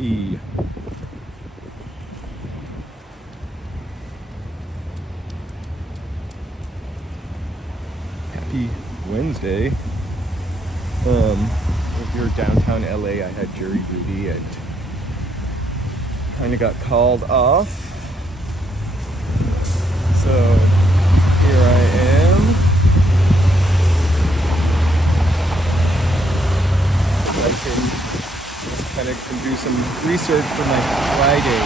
Hey. Happy Wednesday. If you're downtown LA, I had jury duty and kind of got called off. So here I am. I can do some research for my Friday.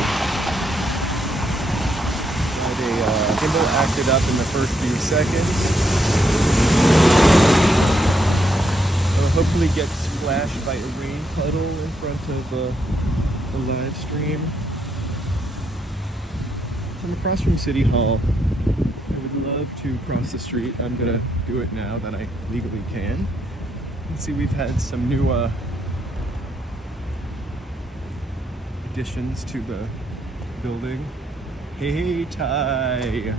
Gimbal acted up in the first few seconds. I'll hopefully get splashed by a rain puddle in front of the live stream. So I'm across from City Hall. I would love to cross the street. I'm gonna do it now that I legally can. You can see we've had some new additions to the building. Hey, Ty!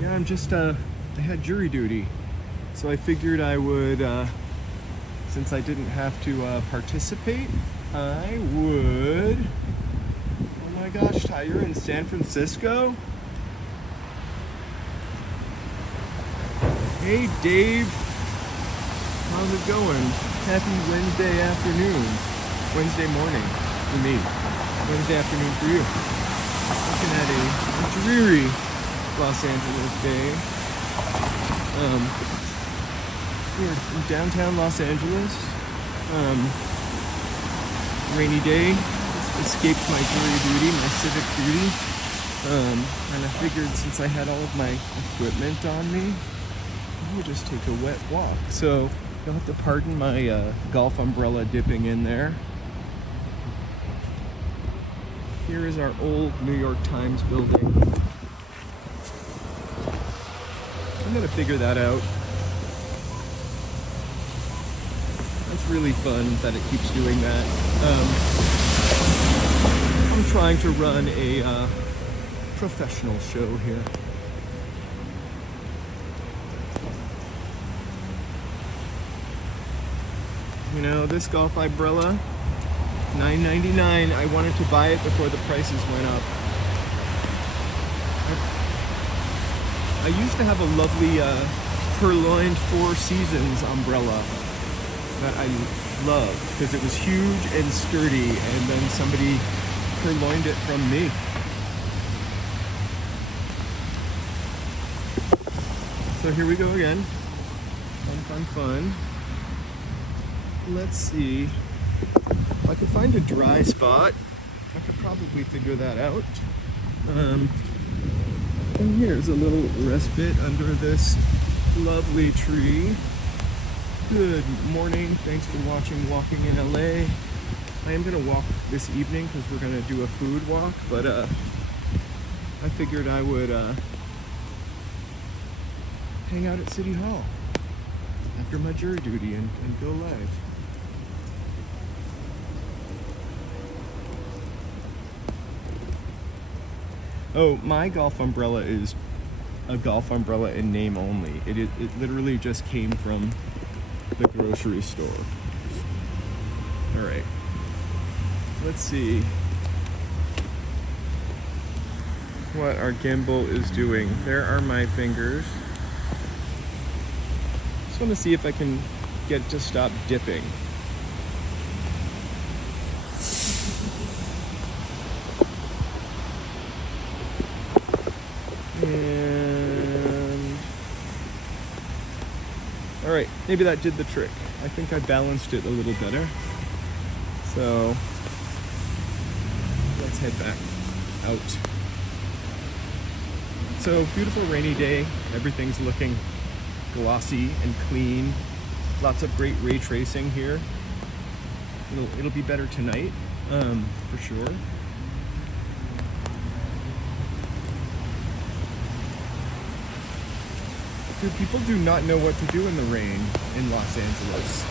Yeah, I had jury duty. So I figured I would, since I didn't have to participate, I would... Oh my gosh, Ty, you're in San Francisco? Hey, Dave. How's it going? Happy Wednesday afternoon. Wednesday morning for me. Wednesday afternoon for you. Looking at a dreary Los Angeles day. We're in downtown Los Angeles. Rainy day. Just escaped my jury duty, my civic duty. And I figured since I had all of my equipment on me, I would just take a wet walk. So you'll have to pardon my golf umbrella dipping in there. Here is our old New York Times building. I'm gonna figure that out. That's really fun that it keeps doing that. I'm trying to run a professional show here. You know, this golf umbrella, $9.99. I wanted to buy it before the prices went up. I used to have a lovely purloined Four Seasons umbrella that I loved because it was huge and sturdy, and then somebody purloined it from me. So here we go again. Fun. Let's see. If I could find a dry spot, I could probably figure that out. And here's a little respite under this lovely tree. Good morning. Thanks for watching Walking in LA. I am going to walk this evening because we're going to do a food walk, but I figured I would hang out at City Hall after my jury duty and go live. Oh, my golf umbrella is a golf umbrella in name only. It literally just came from the grocery store. All right, let's see what our gimbal is doing. There are my fingers. Just want to see if I can get it to stop dipping. And all right, maybe that did the trick. I think I balanced it a little better. So let's head back out. So beautiful rainy day. Everything's looking glossy and clean. Lots of great ray tracing here. It'll be better tonight, for sure. Dude, people do not know what to do in the rain in Los Angeles.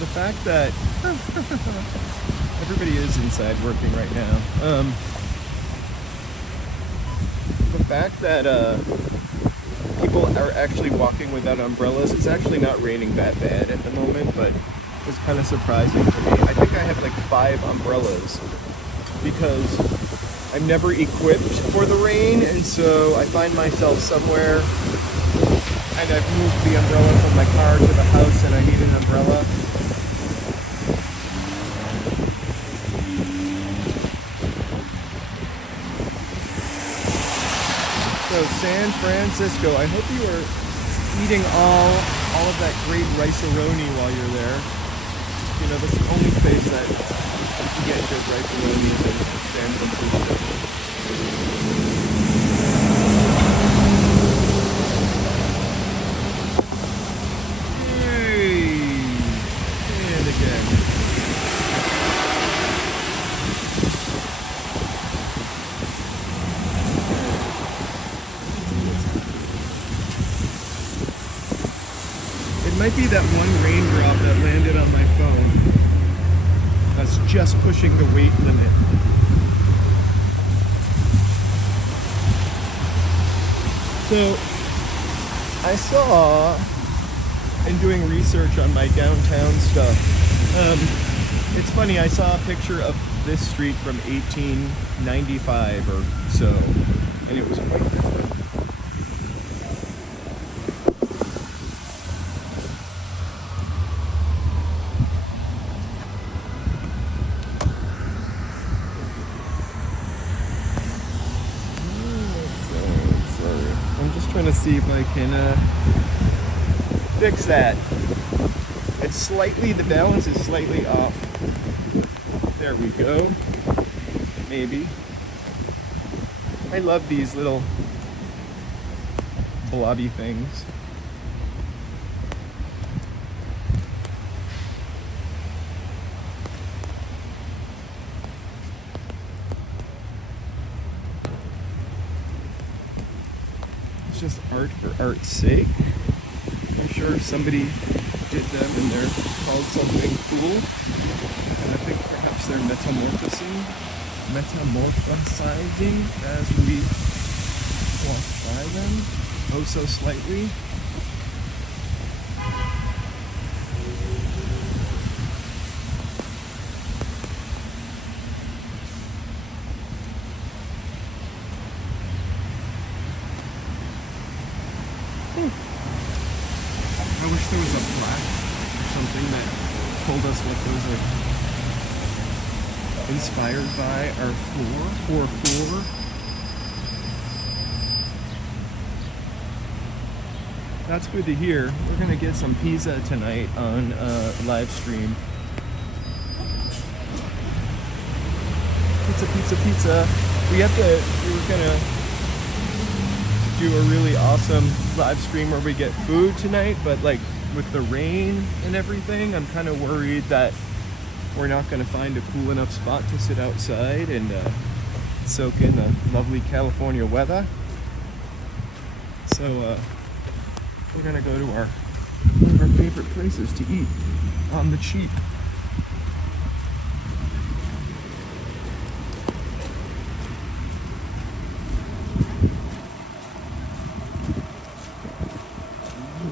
The fact that everybody is inside working right now. the fact that people are actually walking without umbrellas, it's actually not raining that bad at the moment, but it's kind of surprising to me. I think I have like 5 umbrellas because I'm never equipped for the rain, and so I find myself somewhere and I've moved the umbrella from my car to the house and I need an umbrella. So San Francisco, I hope you are eating all of that great rice-a-roni while you're there. You know, that's the only place that you can get good rice-a-roni is in San Francisco. Hey! And again. It might be that one raindrop that landed on my phone that's just pushing the weight limit. So I saw, in doing research on my downtown stuff, it's funny, I saw a picture of this street from 1895 or so, and it was quite different. Trying to see if I can fix that. It's slightly, the balance is slightly off. There we go. Maybe. I love these little blobby things. Just art for art's sake. I'm sure somebody did them and they're called something cool. And I think perhaps they're metamorphosizing as we walk by them, oh so slightly. I wish there was a plaque or something that told us what those are inspired by or for. That's good to hear. We're gonna get some pizza tonight on Livestream. Pizza. We were gonna do a really awesome live stream where we get food tonight, but like with the rain and everything, I'm kind of worried that we're not going to find a cool enough spot to sit outside and soak in the lovely California weather. So we're going to go to one of our favorite places to eat on the cheap.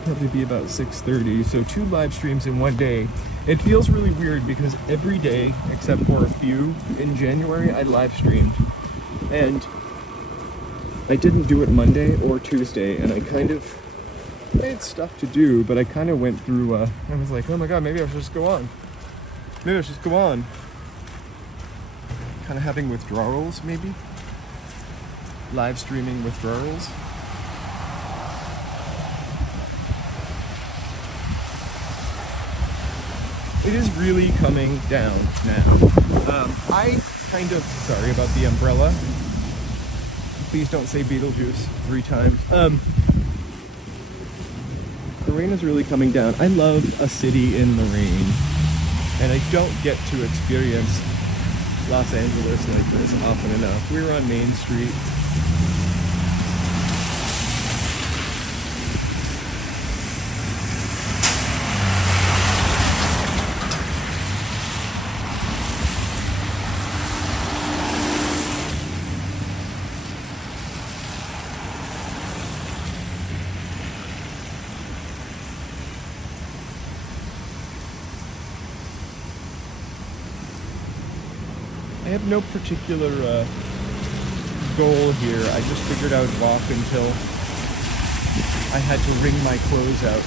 Probably be about 6:30, so 2 live streams in one day. It feels really weird because every day, except for a few in January, I live streamed, and I didn't do it Monday or Tuesday, and I kind of had stuff to do, but I kind of went through, I was like, oh my god, maybe I should just go on. Kind of having withdrawals, maybe? Live streaming withdrawals. It is really coming down now. I kind of, sorry about the umbrella. Please don't say Beetlejuice 3 times. The rain is really coming down. I love a city in the rain, and I don't get to experience Los Angeles like this often enough. We were on Main Street. have no particular goal here. I just figured I would walk until I had to wring my clothes out.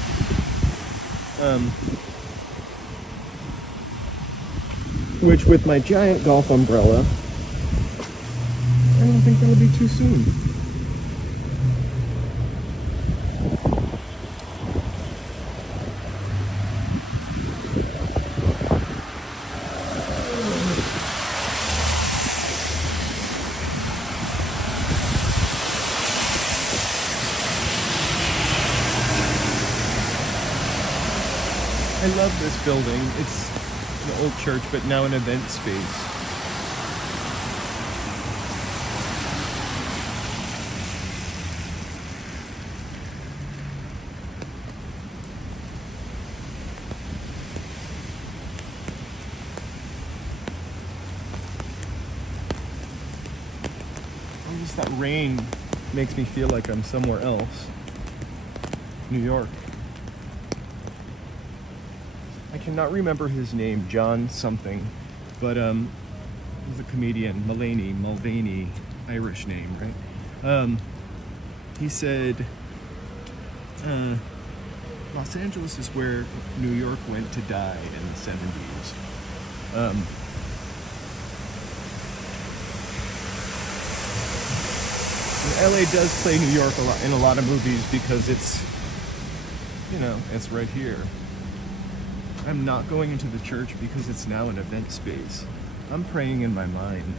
Which with my giant golf umbrella, I don't think that'll be too soon. I love this building. It's an old church, but now an event space. Just that rain makes me feel like I'm somewhere else. New York. I cannot remember his name, John something, but he's a comedian, Mulvaney, Irish name, right? He said, Los Angeles is where New York went to die in the 70s. LA does play New York a lot in a lot of movies because it's, you know, it's right here. I'm not going into the church because it's now an event space. I'm praying in my mind.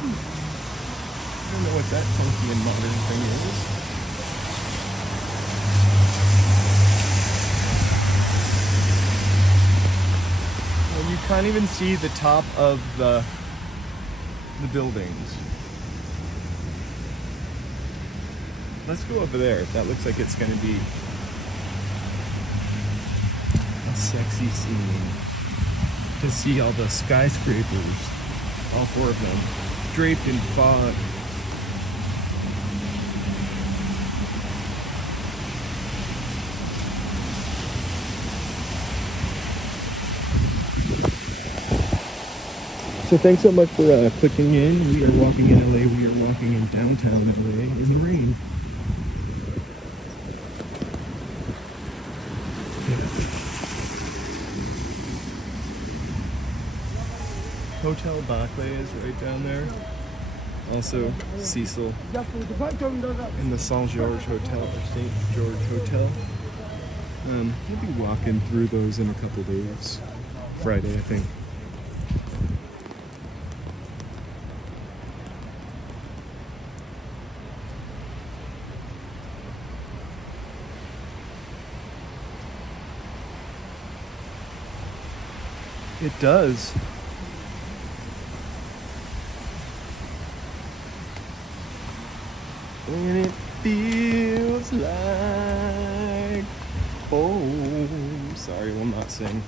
I don't know what that funky and modern thing is. Well, you can't even see the top of the buildings. Let's go over there. That looks like it's going to be a sexy scene to see all the skyscrapers, all four of them, draped in fog. So thanks so much for clicking in. We are walking in LA. We are walking in downtown LA in the rain. Hotel Barclay is right down there. Also Cecil and the Saint George Hotel or St. George Hotel. We'll be walking through those in a couple days. Friday, I think. It does. And it feels like home. Sorry, will not sing.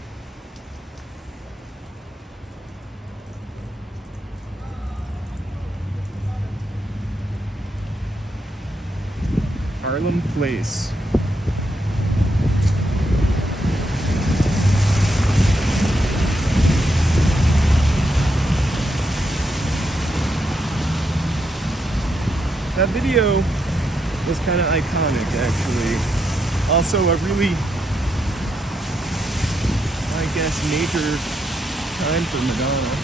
Harlem Place. That video was kind of iconic, actually. Also a really, I guess, major time for Madonna.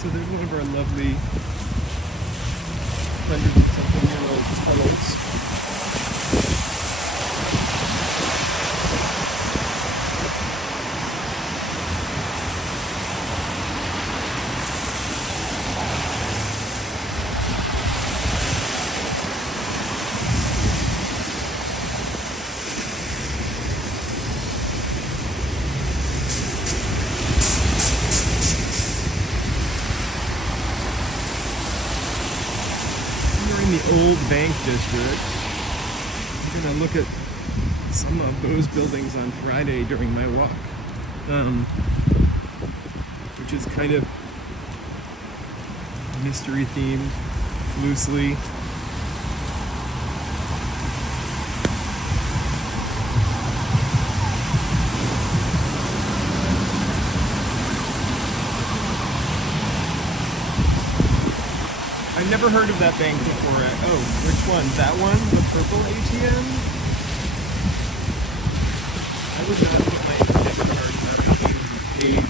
So there's one of our lovely 100-something-year-old tunnels. in the old bank district. I'm gonna look at some of those buildings on Friday during my walk, which is kind of mystery themed, loosely. I've never heard of that bank before. Oh, which one? That one? The purple ATM? I would not put my debit card in that machine.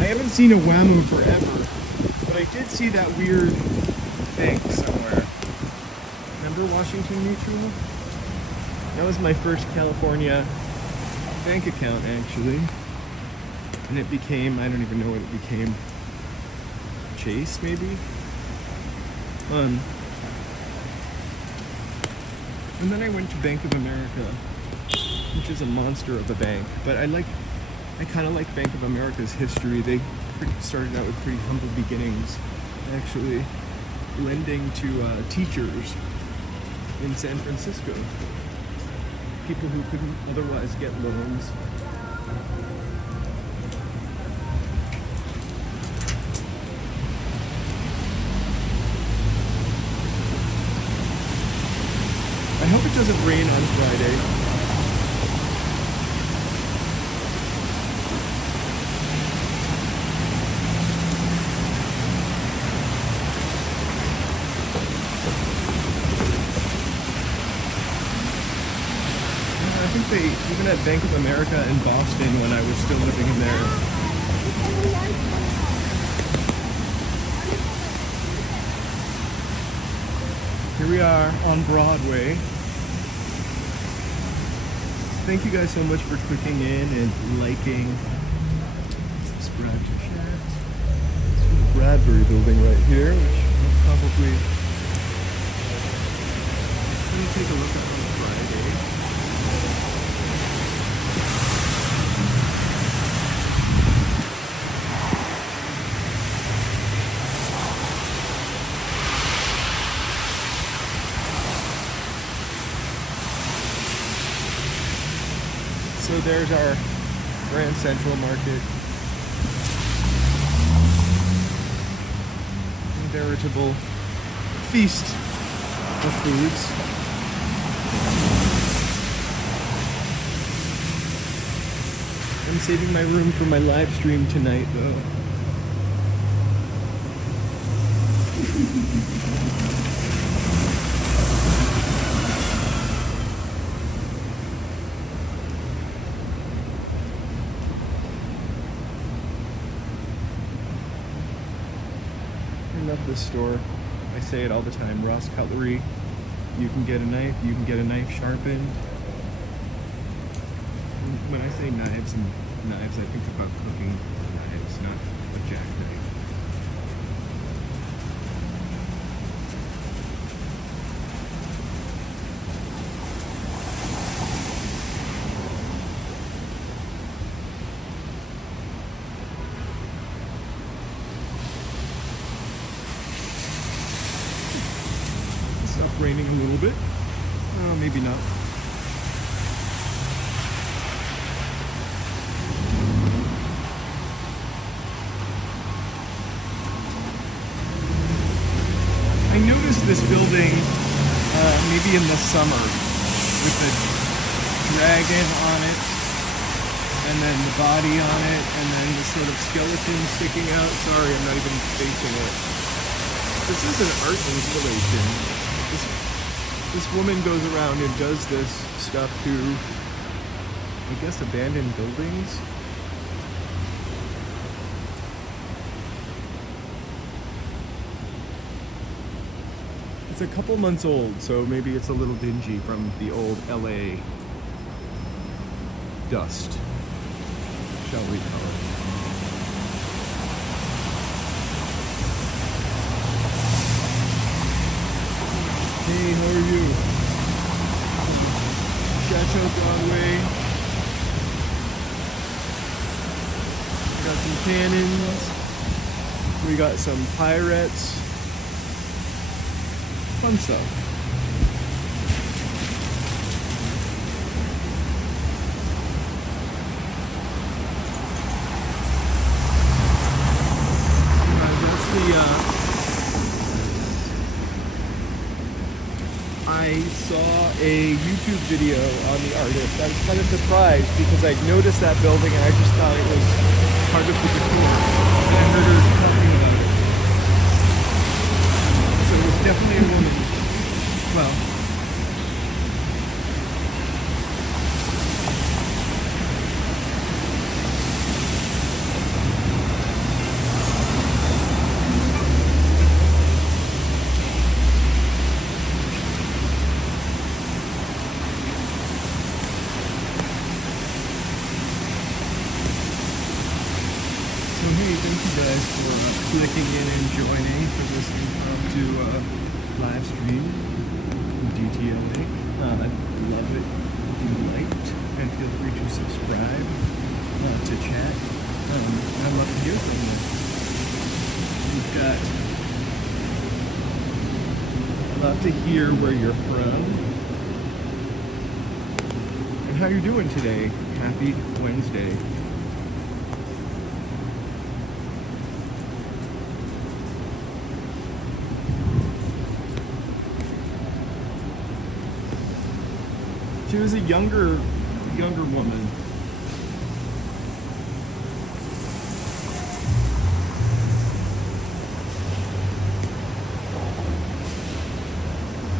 I haven't seen a Whammo forever, but I did see that weird bank somewhere. Remember Washington Mutual? That was my first California bank account, actually. And it became, I don't even know what it became. Chase, maybe? And then I went to Bank of America, which is a monster of a bank. But I kind of like Bank of America's history. They started out with pretty humble beginnings, actually lending to teachers in San Francisco, people who couldn't otherwise get loans. I hope it doesn't rain on Friday. I think they, even at Bank of America in Boston when I was still living in there, here we are on Broadway. Thank you guys so much for clicking in and liking. Subscribe to share. It's the Bradbury building right here, which I'll probably take a look at on Friday. So there's our Grand Central Market. A veritable feast of foods. I'm saving my room for my live stream tonight, though. I love this store. I say it all the time. Ross Cutlery. You can get a knife. You can get a knife sharpened. When I say knives and knives, I think about cooking knives, not a jackknife. Raining a little bit. Oh, maybe not. I noticed this building maybe in the summer with the dragon on it and then the body on it and then the sort of skeleton sticking out. Sorry, I'm not even facing it. This is an art installation. This woman goes around and does this stuff to, I guess, abandoned buildings. It's a couple months old, so maybe it's a little dingy from the old LA dust, shall we call it. Hey, how are you? Chateau Broadway. Got some cannons. We got some pirates. Fun stuff. I saw a YouTube video on the artist. I was kind of surprised because I'd noticed that building and I just thought it was part of the decor. And I heard her talking about it. So it was definitely a woman. Well, hey, thank you guys for clicking in and joining for this impromptu live stream from DTLA. Love it if you liked, and feel free to subscribe to chat. I'd love to hear from you. I'd love to hear where you're from and how you're doing today. Happy Wednesday. She was a younger woman.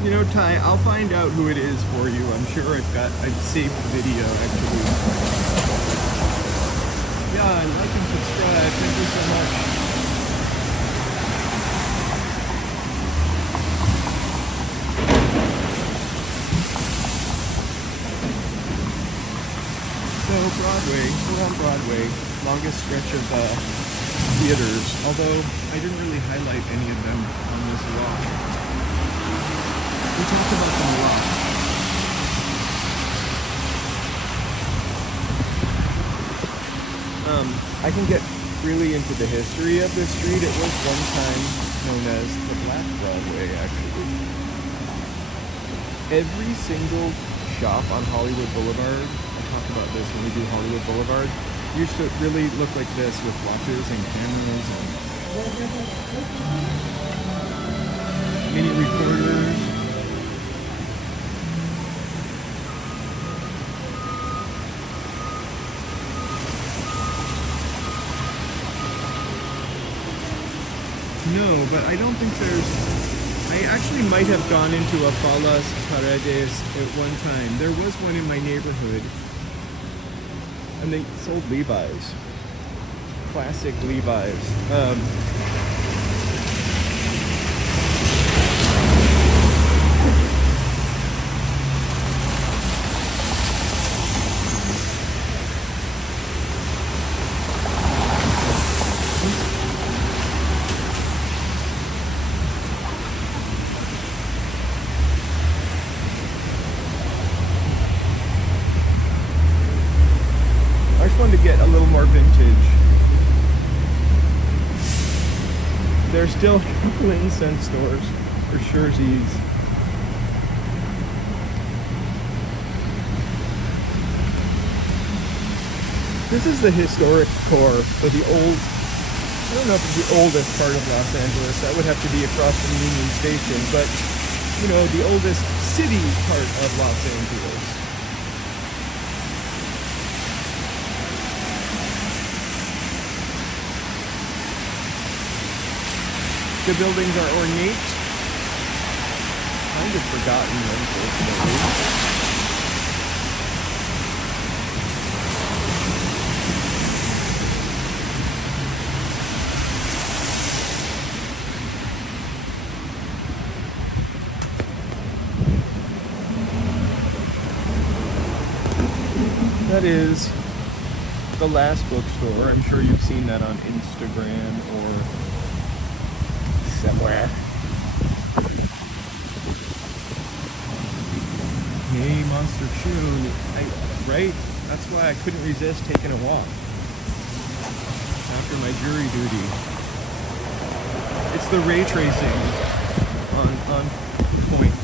You know, Ty, I'll find out who it is for you. I'm sure I've saved the video actually. Yeah, like and subscribe. Thank you so much. Broadway, we're on Broadway, longest stretch of theaters, although I didn't really highlight any of them on this walk. We talked about them a lot. I can get really into the history of this street. It was one time known as the Black Broadway, actually. Every single shop on Hollywood Boulevard, talk about this when we do Hollywood Boulevard, used to really look like this with watches and cameras and mini recorders. No, but I don't think I actually might have gone into a Falas Paredes at one time. There was one in my neighborhood. And they sold Levi's. Classic Levi's. To get a little more vintage. There's still a couple incense stores for Scherzies. This is the historic core of the old, I don't know if it's the oldest part of Los Angeles. That would have to be across from Union Station, but you know, the oldest city part of Los Angeles. The buildings are ornate. Kind of forgotten, unfortunately. That is the last bookstore. I'm sure you've seen that on Instagram or somewhere. Hey, Monster Tune. Right? That's why I couldn't resist taking a walk after my jury duty. the ray tracing on point.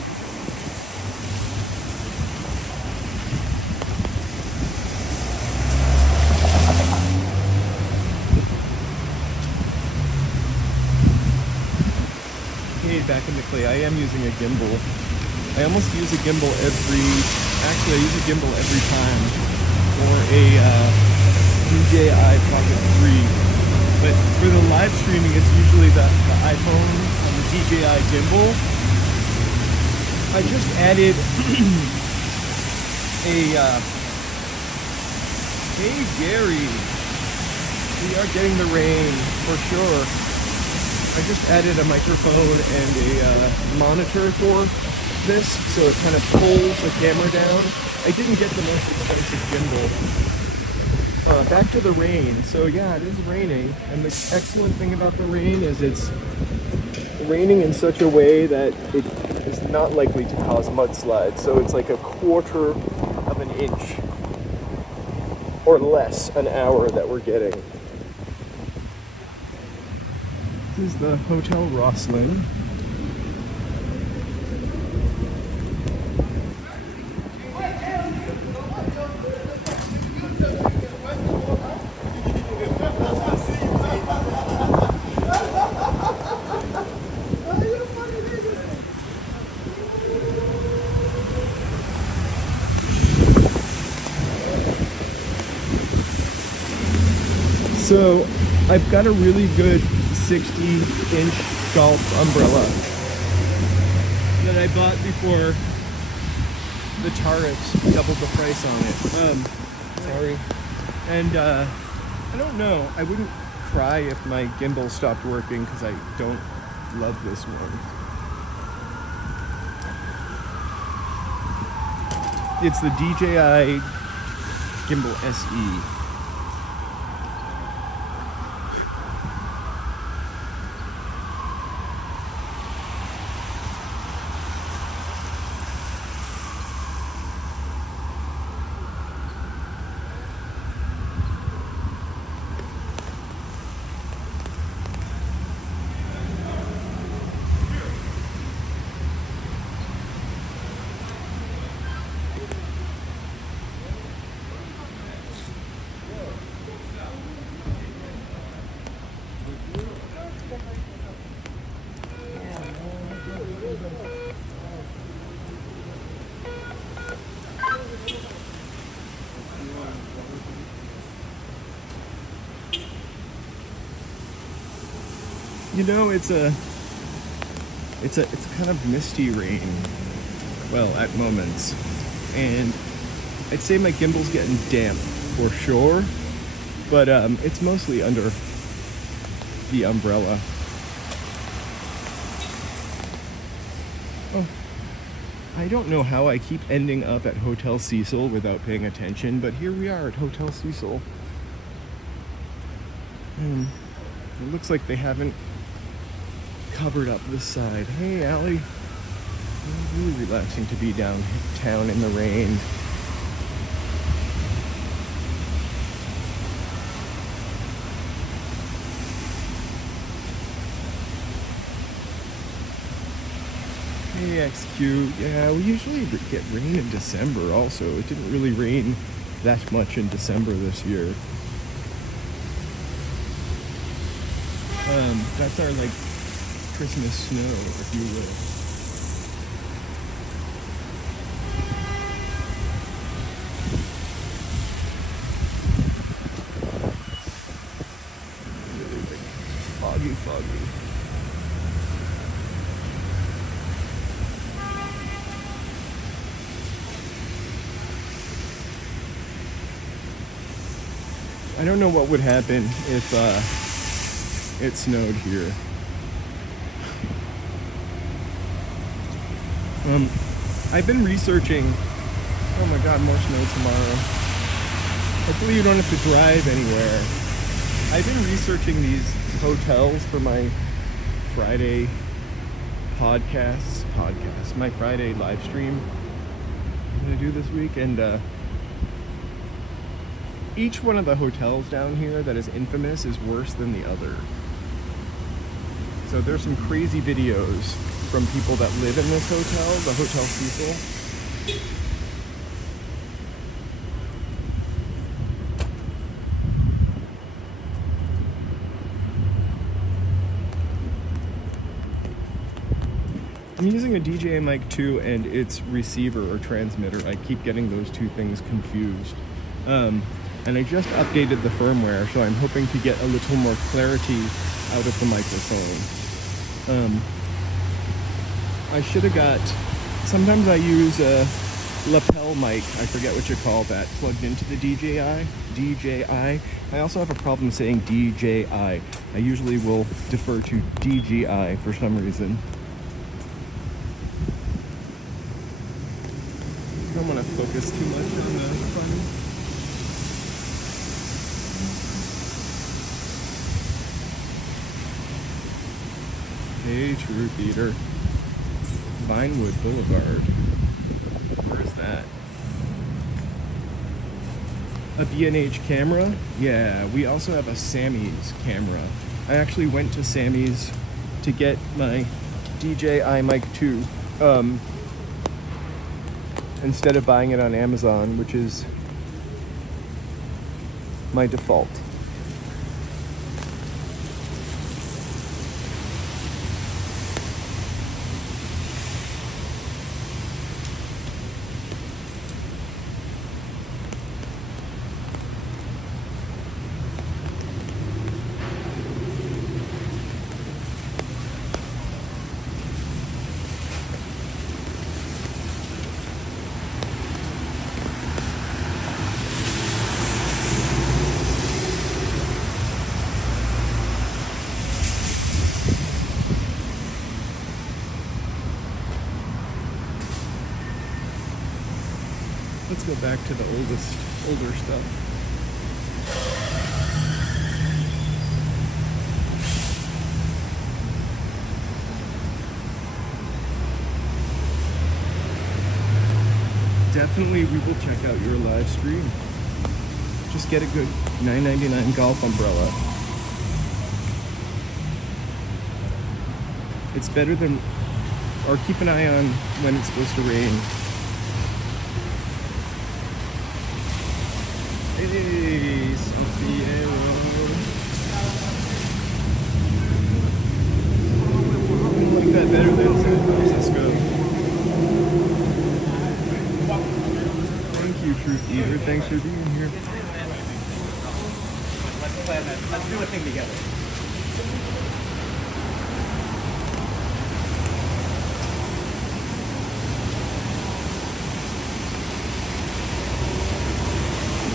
Hey, back in the clay, I am using a gimbal. I almost use a gimbal actually I use a gimbal every time for a DJI Pocket 3. But for the live streaming, it's usually the iPhone and the DJI gimbal. I just added hey Gary, we are getting the rain for sure. I just added a microphone and a monitor for this, so it kind of pulls the camera down. I didn't get the most expensive gimbal. Back to the rain. So yeah, it is raining, and the excellent thing about the rain is it's raining in such a way that it is not likely to cause mudslides. So it's like a quarter of an inch or less an hour that we're getting. This is the Hotel Rosslyn. So I've got a really good 60-inch golf umbrella that I bought before the tariffs doubled the price on it. Sorry. And I don't know, I wouldn't cry if my gimbal stopped working because I don't love this one. It's the DJI Gimbal SE. You know, it's kind of misty rain, well, at moments, and I'd say my gimbal's getting damp for sure, but it's mostly under the umbrella. Oh, I don't know how I keep ending up at Hotel Cecil without paying attention, but here we are at Hotel Cecil. It looks like they haven't covered up this side. Hey, Allie. It's really relaxing to be downtown in the rain. Hey, XQ. Yeah, we usually get rain in December also. It didn't really rain that much in December this year. That's our, like, Christmas snow, if you will. Really big, foggy. I don't know what would happen if it snowed here. I've been researching. Oh my god, more snow tomorrow. Hopefully you don't have to drive anywhere. I've been researching these hotels for my Friday my Friday live stream I'm gonna do this week, and each one of the hotels down here that is infamous is worse than the other. So there's some crazy videos from people that live in this hotel, the Hotel Cecil. I'm using a DJI Mic 2 and its receiver or transmitter. I keep getting those two things confused. And I just updated the firmware, so I'm hoping to get a little more clarity out of the microphone. I should have got, sometimes I use a lapel mic, I forget what you call that, plugged into the DJI. I also have a problem saying DJI. I usually will defer to DJI for some reason. I don't want to focus too much on the fun. Hey, Truth Eater. Vinewood Boulevard. Where is that? A B&H camera? Yeah, we also have a Sammy's camera. I actually went to Sammy's to get my DJI Mic 2 instead of buying it on Amazon, which is my default. Let's go back to the older stuff. Definitely we will check out your live stream. Just get a good $9.99 golf umbrella. It's better than, or keep an eye on when it's supposed to rain. Hey, Santiago. I like that better than San Francisco. Thank you, Truth Eater. Thanks for being here. Let's do a thing together.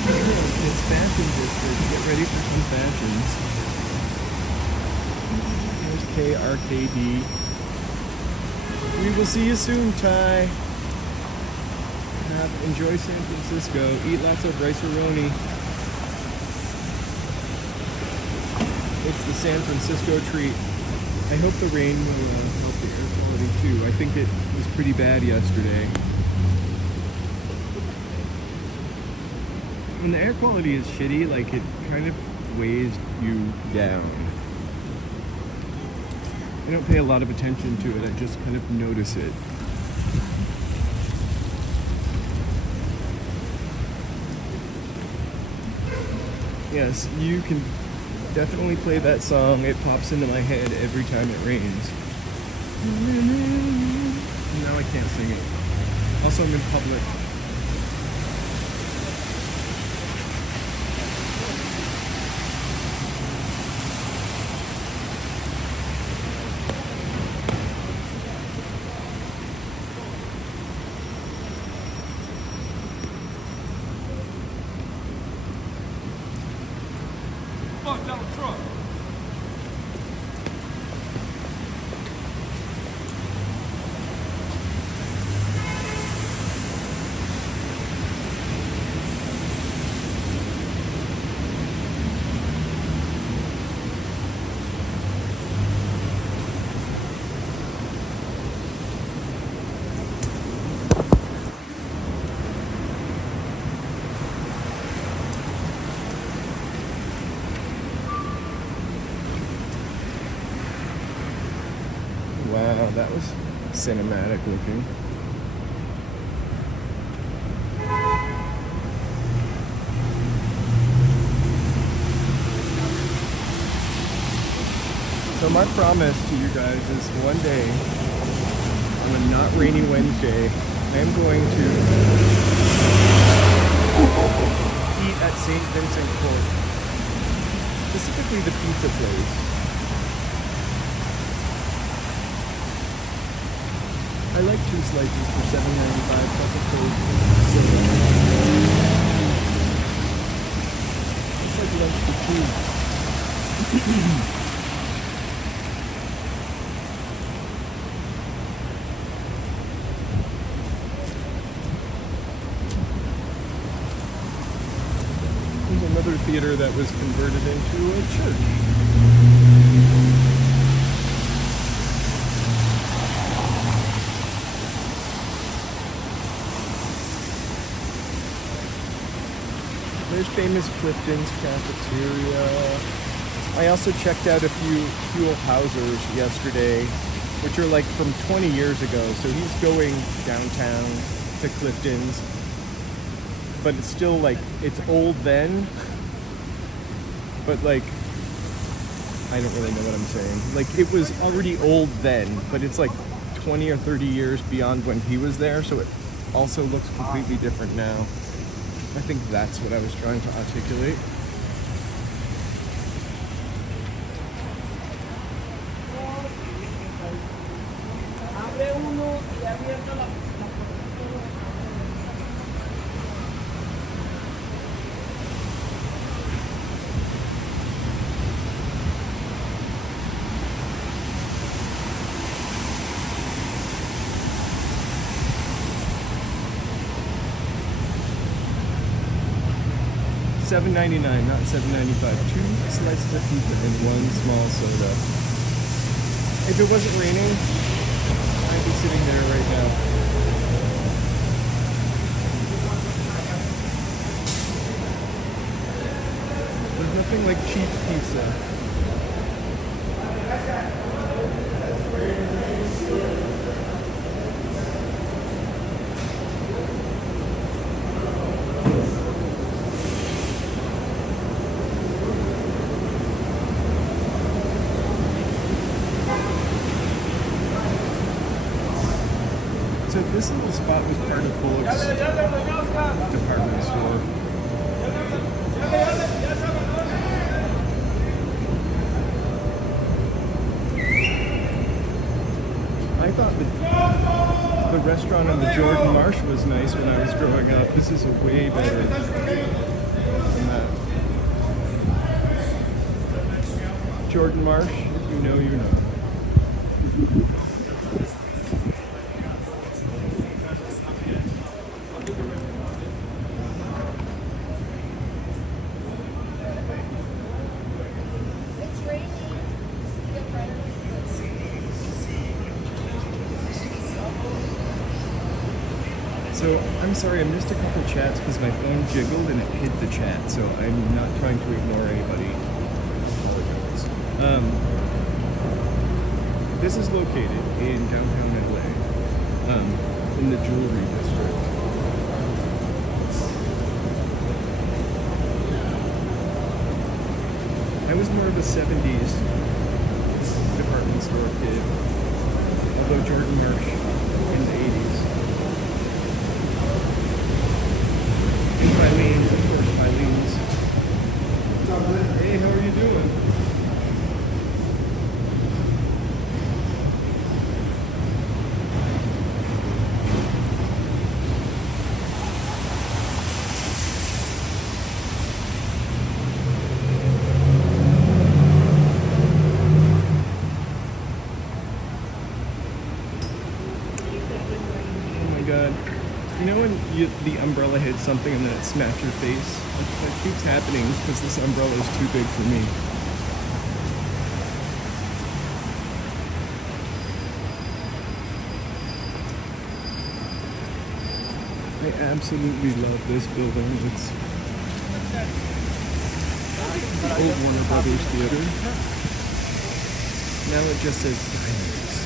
It's fashion district. Get ready for some fashions. There's KRKD. We will see you soon, Ty. Enjoy San Francisco. Eat lots of rice-a-roni. It's the San Francisco treat. I hope the rain will help the air quality too. I think it was pretty bad yesterday. When the air quality is shitty, like, it kind of weighs you down. I don't pay a lot of attention to it, I just kind of notice it. Yes, you can definitely play that song. It pops into my head every time it rains. Now I can't sing it. Also, I'm in public. Wow, that was cinematic looking. So my promise to you guys is one day, on a not rainy Wednesday, I am going to eat at St. Vincent Court, specifically the pizza place. I like 2 slices for $7.95 plus a Coke. So it's like lunch for 2. Another theater that was converted into a church. There's famous Clifton's cafeteria. I also checked out a few Huell Hausers yesterday, which are like from 20 years ago. So he's going downtown to Clifton's. But it's still like, it's old then, but like, I don't really know what I'm saying. Like, it was already old then, but it's like 20 or 30 years beyond when he was there, so it also looks completely different now. I think that's what I was trying to articulate. $7.99, not $7.95. 2 slices of pizza and 1 small soda. If it wasn't raining, I'd be sitting there right now. There's nothing like cheap pizza. So this little spot was part of Bullock's department store. I thought the restaurant on the Jordan Marsh was nice when I was growing up. This is way better than that. Jordan Marsh, if you know, you know. So I'm sorry, I missed a couple chats because my phone jiggled and it hid the chat, so I'm not trying to ignore anybody. This is located in downtown LA, in the jewelry district. I was more of a 70s department store kid, although Jordan Marsh in the 80s. And Eileen's, of course, Eileen's. Hey, how are you doing? You know when the umbrella hits something and then it smacks your face? That keeps happening because this umbrella is too big for me. I absolutely love this building. It's the old Warner Brothers Theater. Now it just says Diners.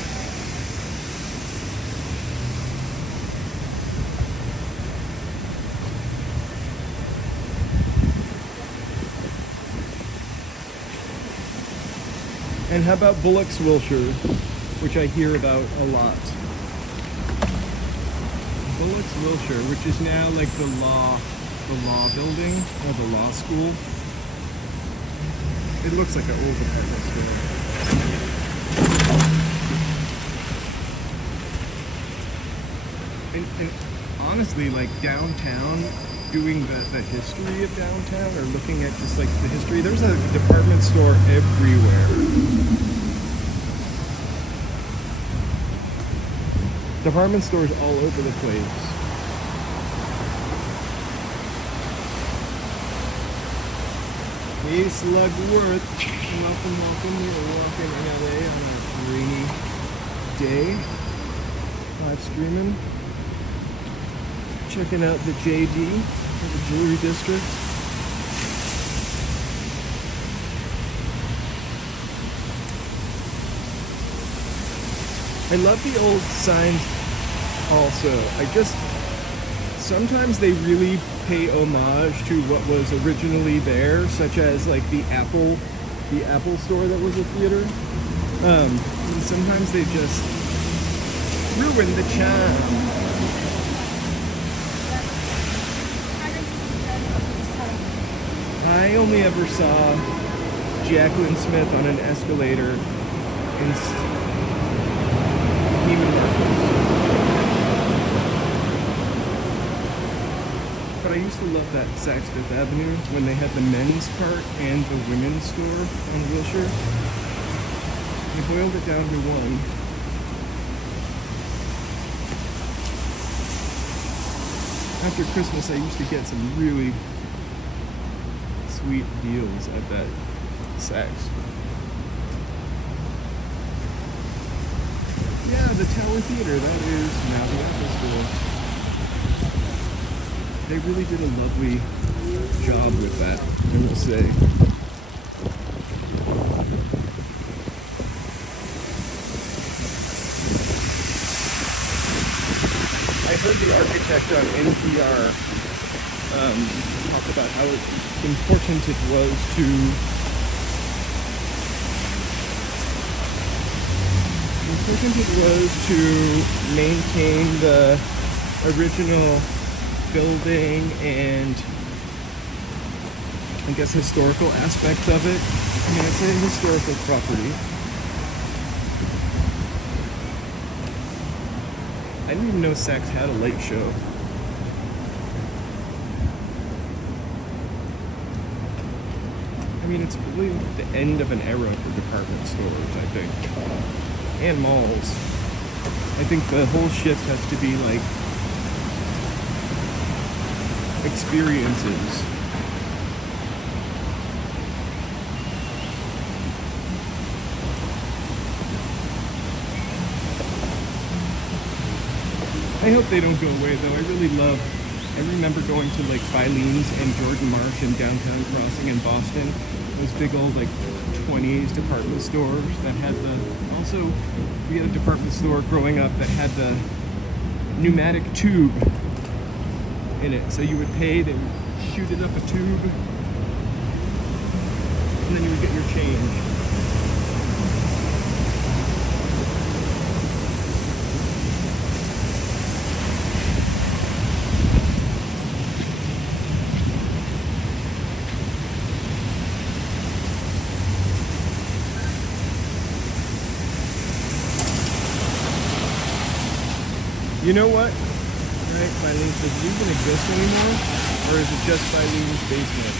And how about Bullock's Wilshire, which I hear about a lot. Bullock's Wilshire, which is now like the law building or the law school. It looks like an old department store. And honestly, like downtown, doing the history of downtown or looking at just like the history, there's a department store everywhere. Department stores all over the place. Hey Slugworth, welcome. We are walking in LA on a rainy day. Live streaming. Checking out the JD, the Jewelry District. I love the old signs also. Sometimes they really pay homage to what was originally there, such as like the Apple store that was a theater. And sometimes they just ruin the charm. I only ever saw Jacqueline Smith on an escalator in Neiman Marcus. But I used to love that Saks Fifth Avenue when they had the men's part and the women's store on Wilshire. They boiled it down to one. After Christmas, I used to get some really sweet deals at that Saks. Yeah, the Tower Theater, that is now the Apple School. They really did a lovely job with that, I will say. I heard the architect on NPR talk about how important it was to maintain the original building and I guess historical aspects of it. I mean, it's a historical property. I didn't even know Saks had a light show. I mean, it's really the end of an era for department stores, I think. And malls. I think the whole shift has to be like experiences. I hope they don't go away though. I remember going to like Filene's and Jordan Marsh in downtown Crossing in Boston. Those big old like 20s department stores that had we had a department store growing up that had the pneumatic tube in it. So you would pay, they would shoot it up a tube, and then you would get your change. You know what? Right, Filene's, does it even exist anymore? Or is it just Filene's basement?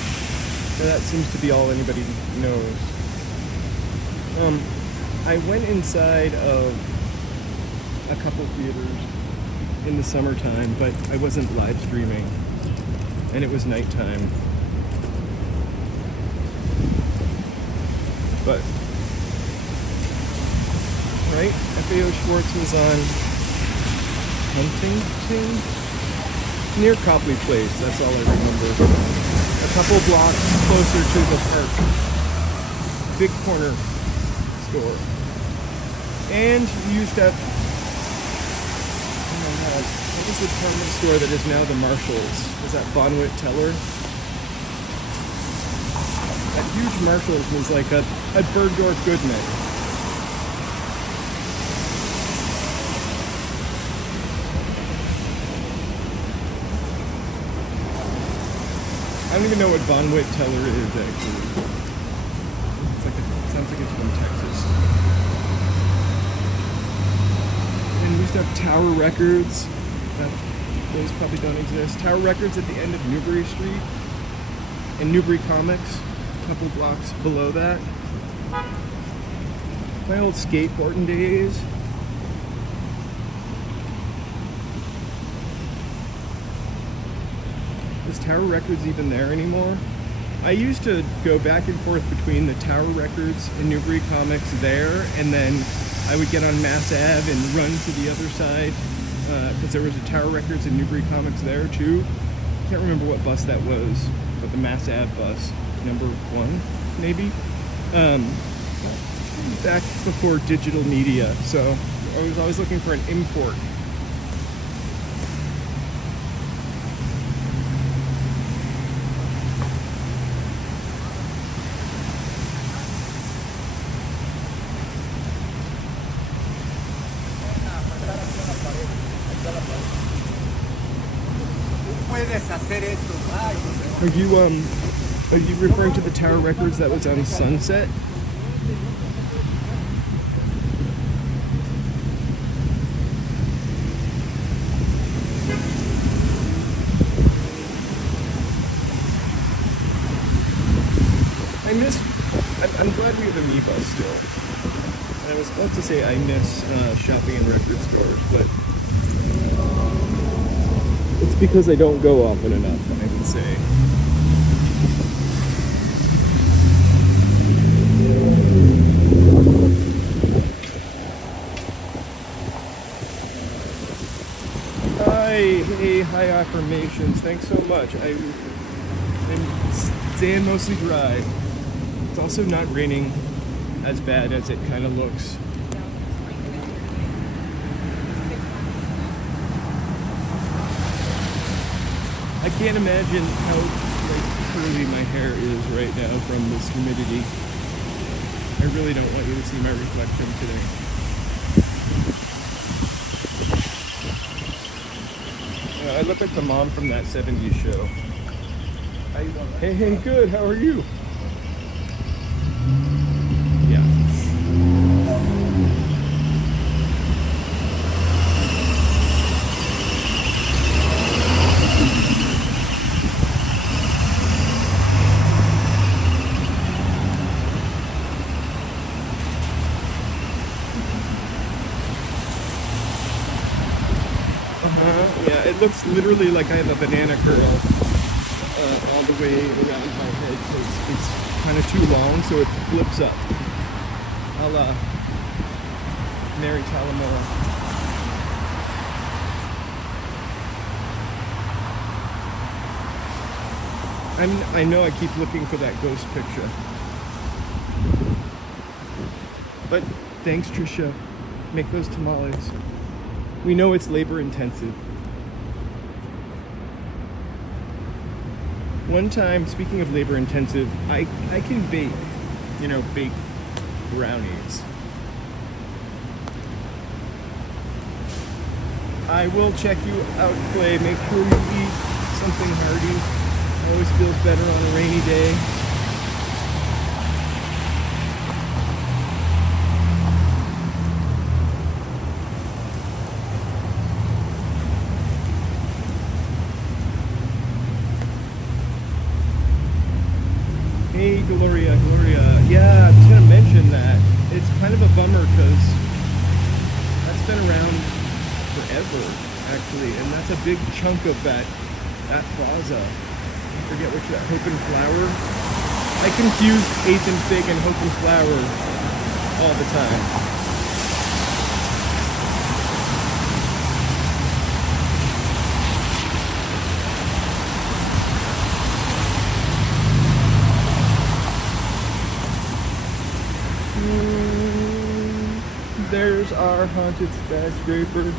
So that seems to be all anybody knows. I went inside of a couple theaters in the summertime, but I wasn't live streaming. And it was nighttime. But, right? FAO Schwartz was on Huntington? Near Copley Place, that's all I remember. A couple blocks closer to the park. Big corner store. And you used to have, oh my god, what was the department store that is now the Marshalls? Was that Bonwit Teller? That huge Marshalls was like a Bergdorf Goodman. don't even know what Von Witt Teller is actually. It sounds like it's from Texas. And we used to have Tower Records. Those probably don't exist. Tower Records at the end of Newbury Street. And Newbury Comics, a couple blocks below that. My old skateboarding days. Is Tower Records even there anymore? I used to go back and forth between the Tower Records and Newbury Comics there, and then I would get on Mass Ave and run to the other side, because there was a Tower Records and Newbury Comics there too. Can't remember what bus that was, but the Mass Ave bus, number 1 maybe. Back before digital media, so I was always looking for an import. Are you referring to the Tower Records that was on Sunset? I'm glad we have a Me Bus still. And I was about to say I miss shopping in record stores, but it's because I don't go often enough, I would say. High affirmations. Thanks so much. I'm staying mostly dry. It's also not raining as bad as it kind of looks. I can't imagine how curly my hair is right now from this humidity. I really don't want you to see my reflection today. I look like the mom from that 70s show. How you doing? Hey, good. How are you? Yeah. Yeah, it looks literally like I have a banana curl all the way around my head because it's kind of too long, so it flips up. A la Mary Talamora. I know I keep looking for that ghost picture. But thanks, Trisha. Make those tamales. We know it's labor intensive. One time, speaking of labor intensive, I can bake, bake brownies. I will check you out, Clay. Make sure you eat something hearty. It always feels better on a rainy day. Hey, Gloria. Yeah, I was going to mention that. It's kind of a bummer because that's been around forever, actually, and that's a big chunk of that plaza. I forget which, that Hope and Flower. I confuse 8th and Fig and Hope and Flower all the time. There's our haunted skyscraper.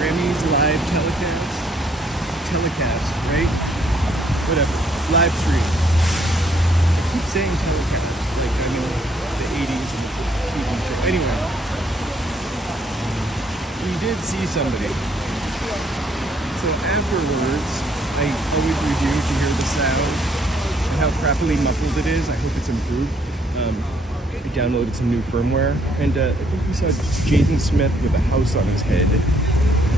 Grammys live telecast, right? Whatever, live stream. I keep saying telecast, like I know the 80s and the TV show. Anyway, we did see somebody. So afterwards, I always review to hear the sound and how crappily muffled it is. I hope it's improved. I downloaded some new firmware, and I think we saw Jaden Smith with a house on his head,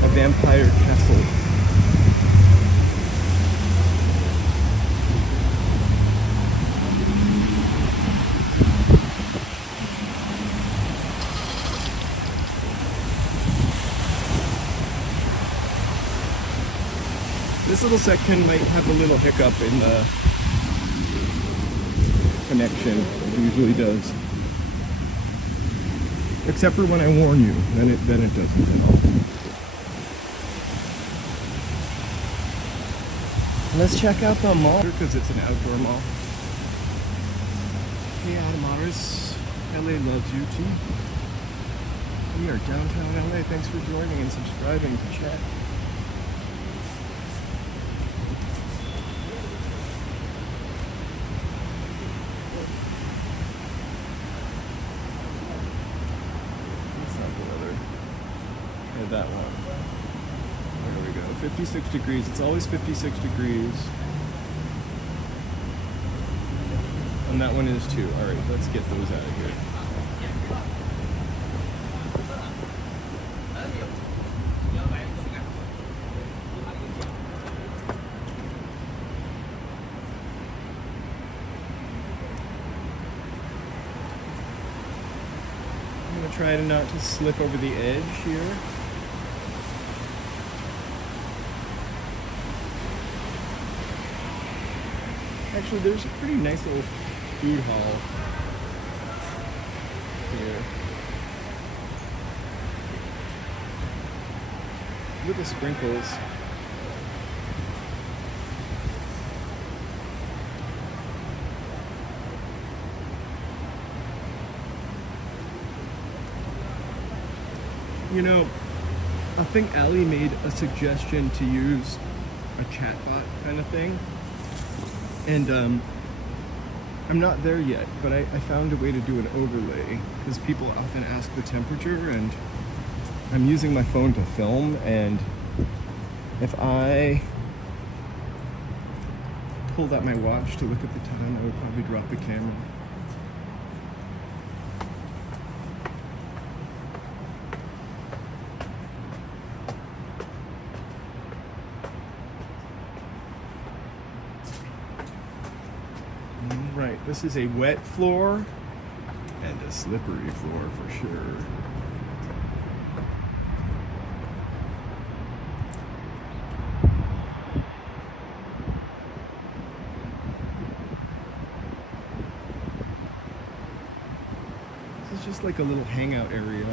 a vampire castle. This little section might have a little hiccup in the connection. It usually does. Except for when I warn you, then it doesn't at all. Let's check out the mall because it's an outdoor mall. Hey Adamaris, LA loves you too. We are downtown LA. Thanks for joining and subscribing to chat. That one. There we go. 56 degrees. It's always 56 degrees. And that one is too. Alright, let's get those out of here. I'm going to try not to slip over the edge here. Actually, there's a pretty nice little food hall here. Look at the sprinkles. You know, I think Ali made a suggestion to use a chatbot kind of thing. And I'm not there yet, but I found a way to do an overlay because people often ask the temperature, and I'm using my phone to film, and if I pulled out my watch to look at the time, I would probably drop the camera. Right, this is a wet floor and a slippery floor for sure. This is just like a little hangout area.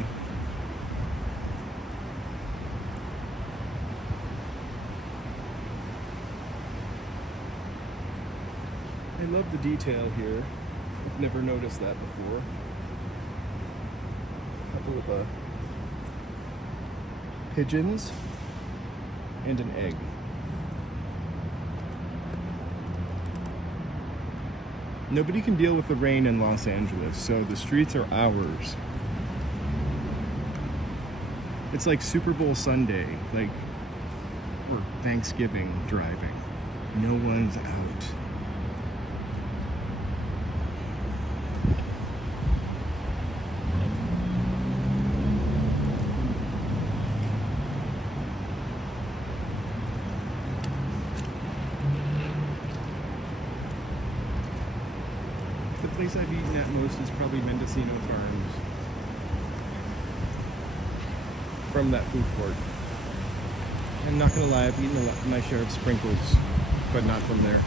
I love the detail here. I've never noticed that before. A couple of pigeons and an egg. Nobody can deal with the rain in Los Angeles, so the streets are ours. It's like Super Bowl Sunday, like, or Thanksgiving driving. No one's out. The place I've eaten at most is probably Mendocino Farms. From that food court. I'm not gonna lie, I've eaten my share of sprinkles, but not from there.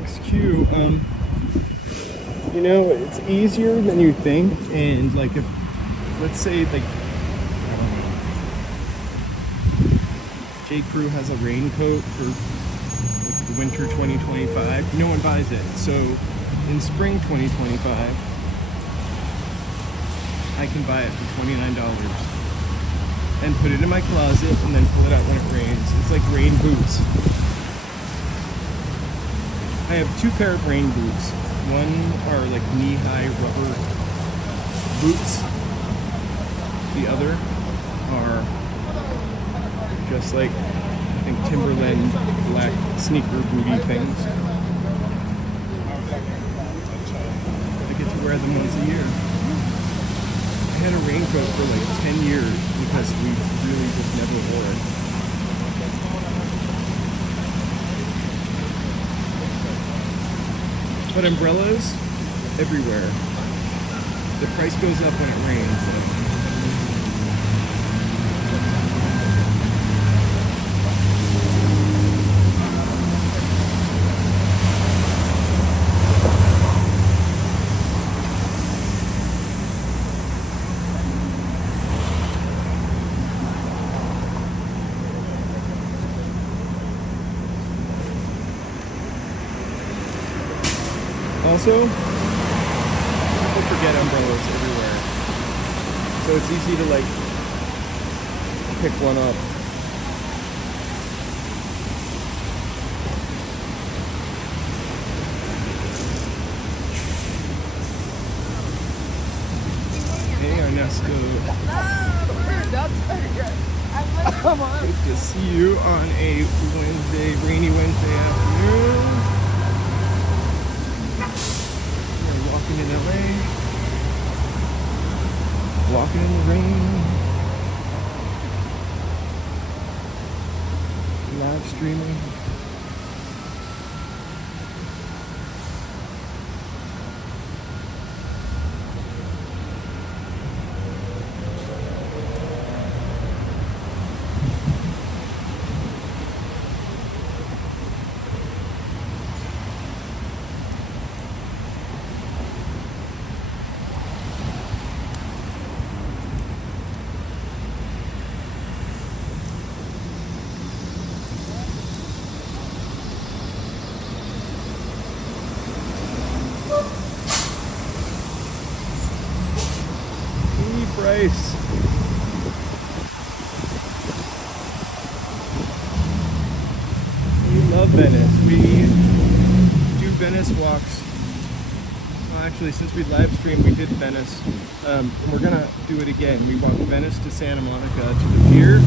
next queue. You know, it's easier than you think, and like if, let's say, like, I don't know, J. Crew has a raincoat for like the winter 2025, no one buys it. So in spring 2025, I can buy it for $29 and put it in my closet and then pull it out when it rains. It's like rain boots. I have 2 pair of rain boots. One are like knee-high rubber boots. The other are just like, I think, Timberland black sneaker booty things. I get to wear them once a year. I had a raincoat for like 10 years because we really just never wore it. But umbrellas everywhere. The price goes up when it rains. So. Also, people forget umbrellas everywhere. So it's easy to like pick one up. Hey Ernesto. Good to see you on a rainy Wednesday afternoon. In LA, walking in the rain, live streaming. Bryce. We love Venice. We do Venice walks. Well, actually, since we live streamed, we did Venice. We're gonna do it again. We walked Venice to Santa Monica to the pier.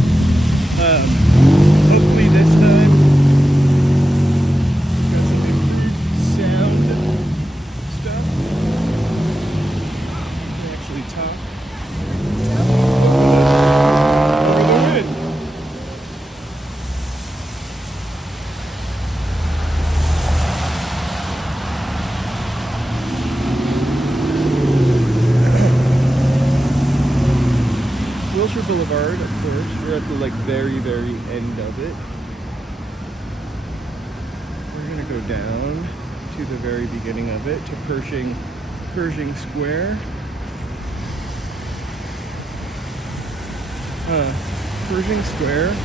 Hopefully this time we've got some improved sound stuff. We can actually talk. Boulevard, of course. We're at the like very end of it. We're gonna go down to the very beginning of it, to Pershing Square. Pershing Square,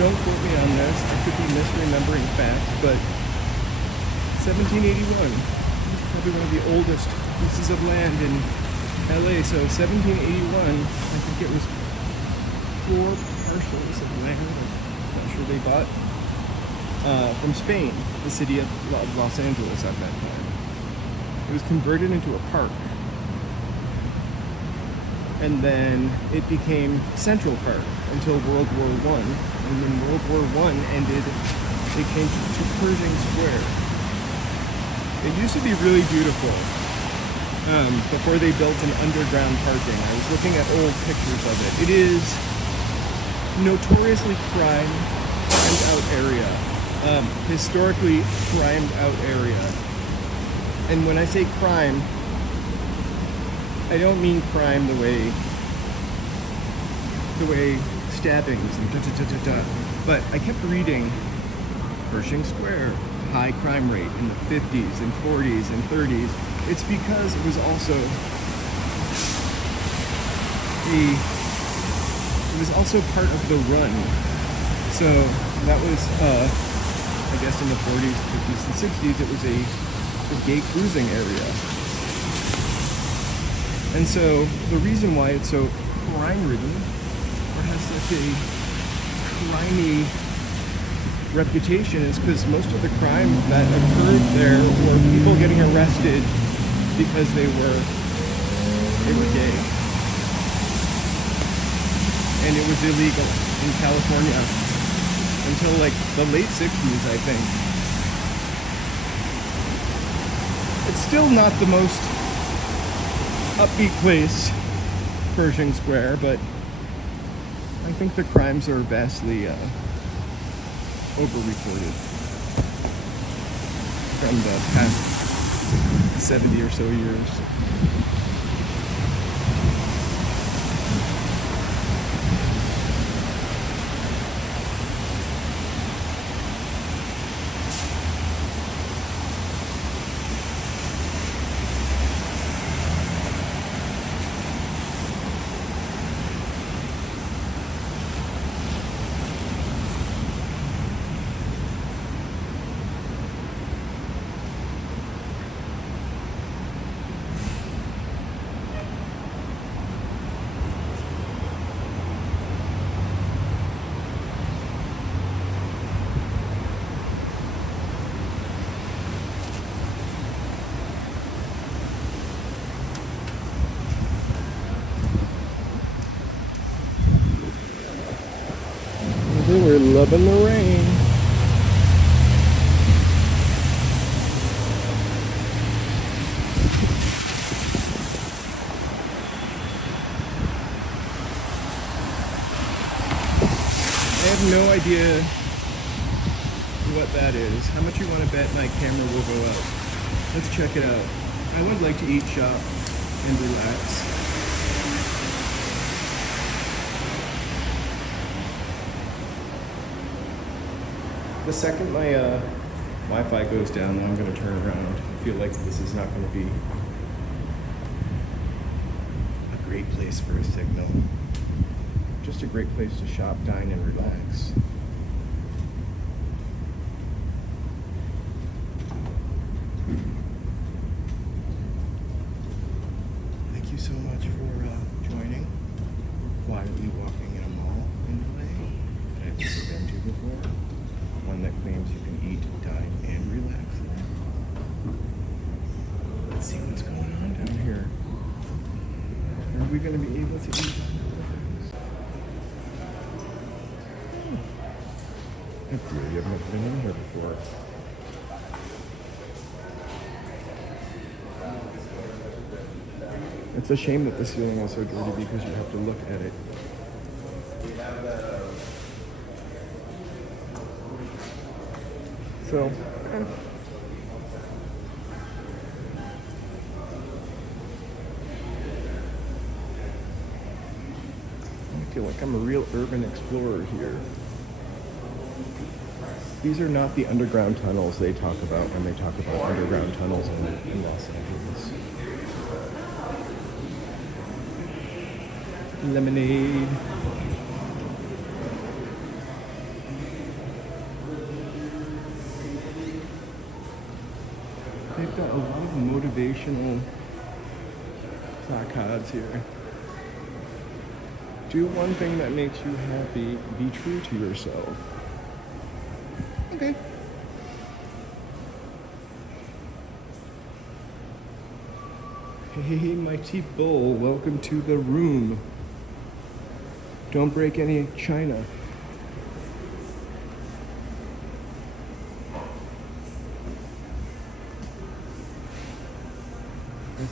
don't quote me on this, I could be misremembering facts, but 1781, probably one of the oldest pieces of land in LA. So 1781, I think it was 4 parcels of land, I'm not sure they bought, from Spain, the city of Los Angeles at that time. It was converted into a park. And then it became Central Park until World War I. And when World War I ended, they changed it to Pershing Square. It used to be really beautiful. Before they built an underground parking. I was looking at old pictures of it. It is notoriously crimed out area. Historically crimed out area. And when I say crime, I don't mean crime the way stabbings and but I kept reading Pershing Square, high crime rate in the 50s and 40s and 30s, it's because it was also part of the run. So that was, I guess in the 40s, 50s, and 60s, it was a gay cruising area. And so the reason why it's so crime-ridden, or has such a crimey reputation, is because most of the crime that occurred there were people getting arrested because they were gay. And it was illegal in California until like the late 60s, I think. It's still not the most upbeat place, Pershing Square, but I think the crimes are vastly over-reported from the past 70 or so years. We're loving the rain. I have no idea what that is. How much you want to bet my camera will go up? Let's check it out. I would like to eat, shop, and relax. The second my Wi-Fi goes down, I'm going to turn around. I feel like this is not going to be a great place for a signal. Just a great place to shop, dine, and relax. Thank you so much for joining. We're quietly walking in a mall in LA that I've never been to before. One that claims you can eat, dine, and relax there. Let's see what's going on down here. Are we going to be able to eat, dine, and relax? That's really, I've never been in here before. It's a shame that the ceiling is so dirty because you have to look at it. So, I feel like I'm a real urban explorer here. These are not the underground tunnels they talk about when they talk about underground tunnels in Los Angeles. Lemonade. They've got a lot of motivational placards here. Do one thing that makes you happy. Be true to yourself. Okay. Hey, mighty bull, welcome to the room. Don't break any china.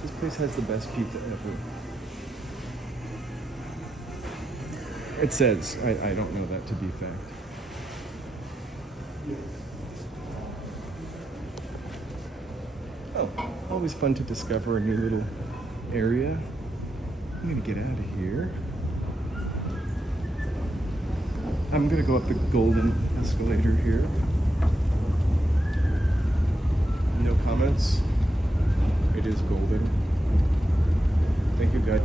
This place has the best pizza ever. It says, I don't know that to be fact. Oh, always fun to discover a new little area. I'm gonna get out of here. I'm gonna go up the golden escalator here. no comments. It is golden. Thank you, guys.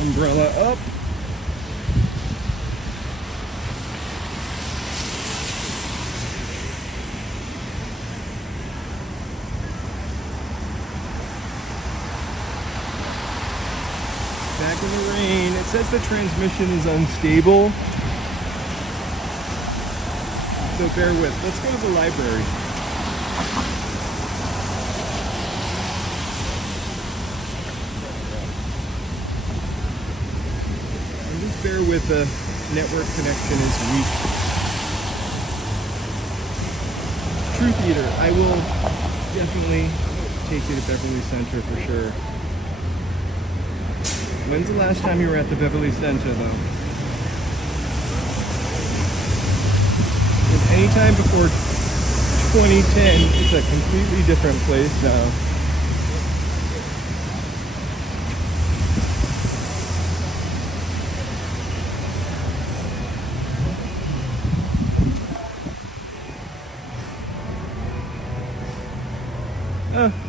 Umbrella up. Back in the rain. It says the transmission is unstable. So bear with. Let's go to the library. Bear with, the network connection is weak. Truth Eater, I will definitely take you to Beverly Center for sure. When's the last time you were at the Beverly Center though? If anytime before 2010, it's a completely different place now.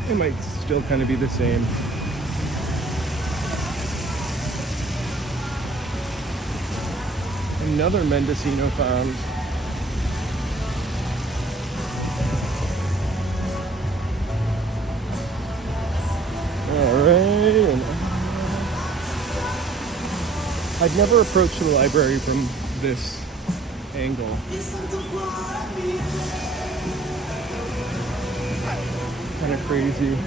It might still kind of be the same. Another Mendocino found. Alright. I'd never approached the library from this angle. Kind of crazy.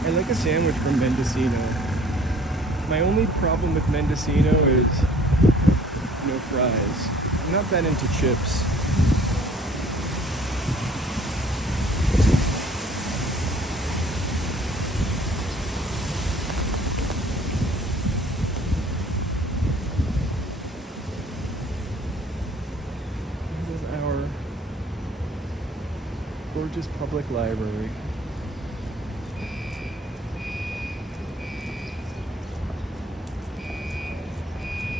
I like a sandwich from Mendocino. My only problem with Mendocino is no fries. I'm not that into chips. Gorgeous public library.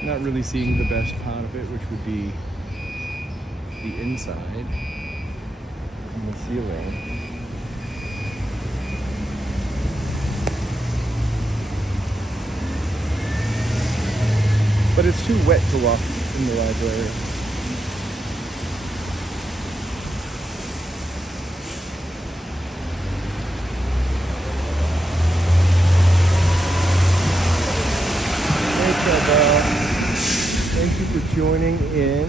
Not really seeing the best part of it, which would be the inside and the ceiling. But it's too wet to walk in the library. Thank you for joining in.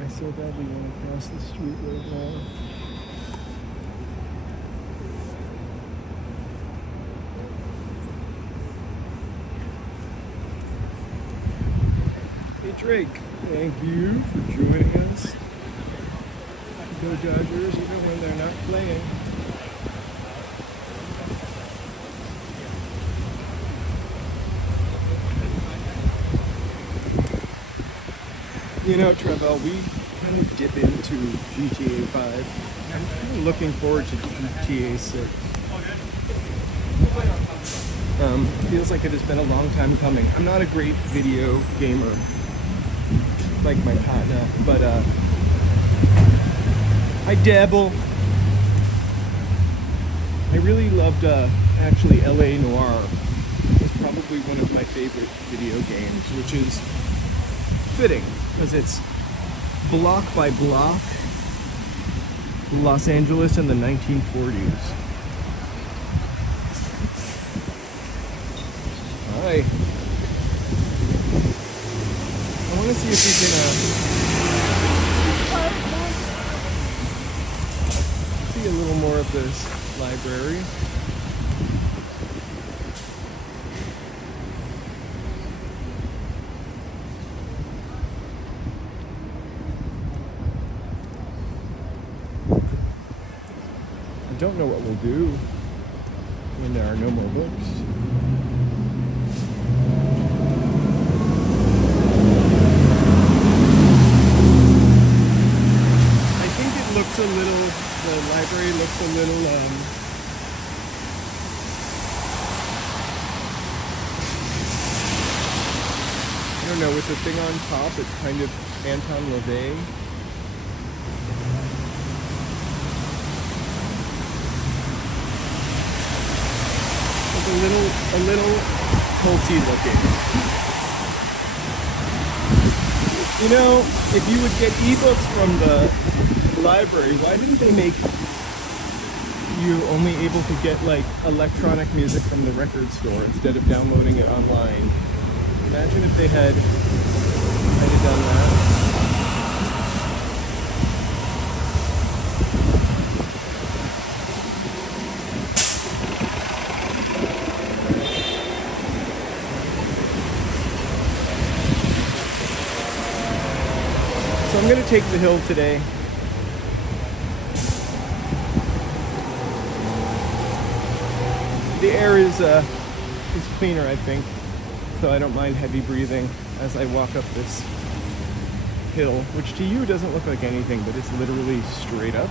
I so badly want to cross the street right now. Hey Drake, thank you for joining us. Go Dodgers, even when they're not playing. You know, Trevor, we kind of dip into GTA 5. I'm kind of looking forward to GTA 6. Feels like it has been a long time coming. I'm not a great video gamer like my partner, but I dabble. I really loved actually LA Noire. It's probably one of my favorite video games, which is fitting because it's block by block Los Angeles in the 1940s. Hi. want to see if we can see a little more of this library. I don't know what we'll do when there are no more books. Looks a little, the library looks a little, I don't know, with the thing on top, it's kind of Anton LaVey. It's a little culty looking. You know, if you would get ebooks from the library, why didn't they make you only able to get like electronic music from the record store instead of downloading it online? Imagine if they had done that. So I'm going to take the hill today. The air is cleaner, I think, so I don't mind heavy breathing as I walk up this hill, which to you doesn't look like anything, but it's literally straight up.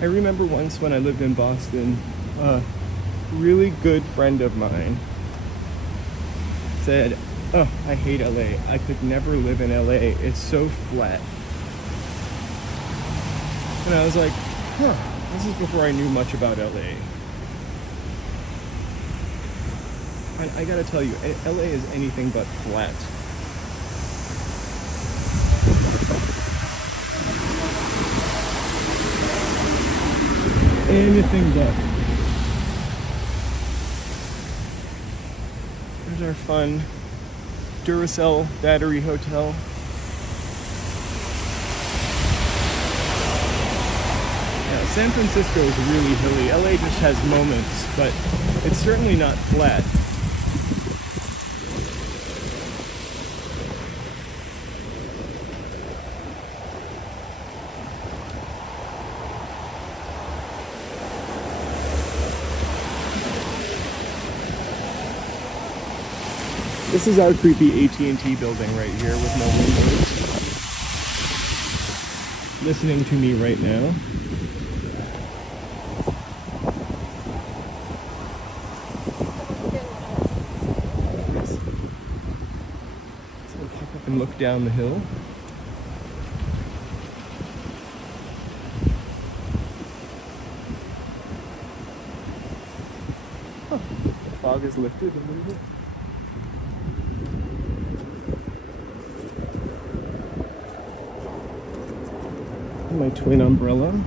I remember once when I lived in Boston, a really good friend of mine said, "Oh, I hate LA. I could never live in LA. It's so flat." And I was like, huh, this is before I knew much about LA. And I gotta tell you, LA is anything but flat. Anything but. There's our fun Duracell battery hotel. Yeah, San Francisco is really hilly. LA just has moments, but it's certainly not flat. This is our creepy AT&T building right here with no windows. Listening to me right now. Yes. So we'll pick up and look down the hill. Huh. The fog is lifted a little bit. My twin umbrella. Doors.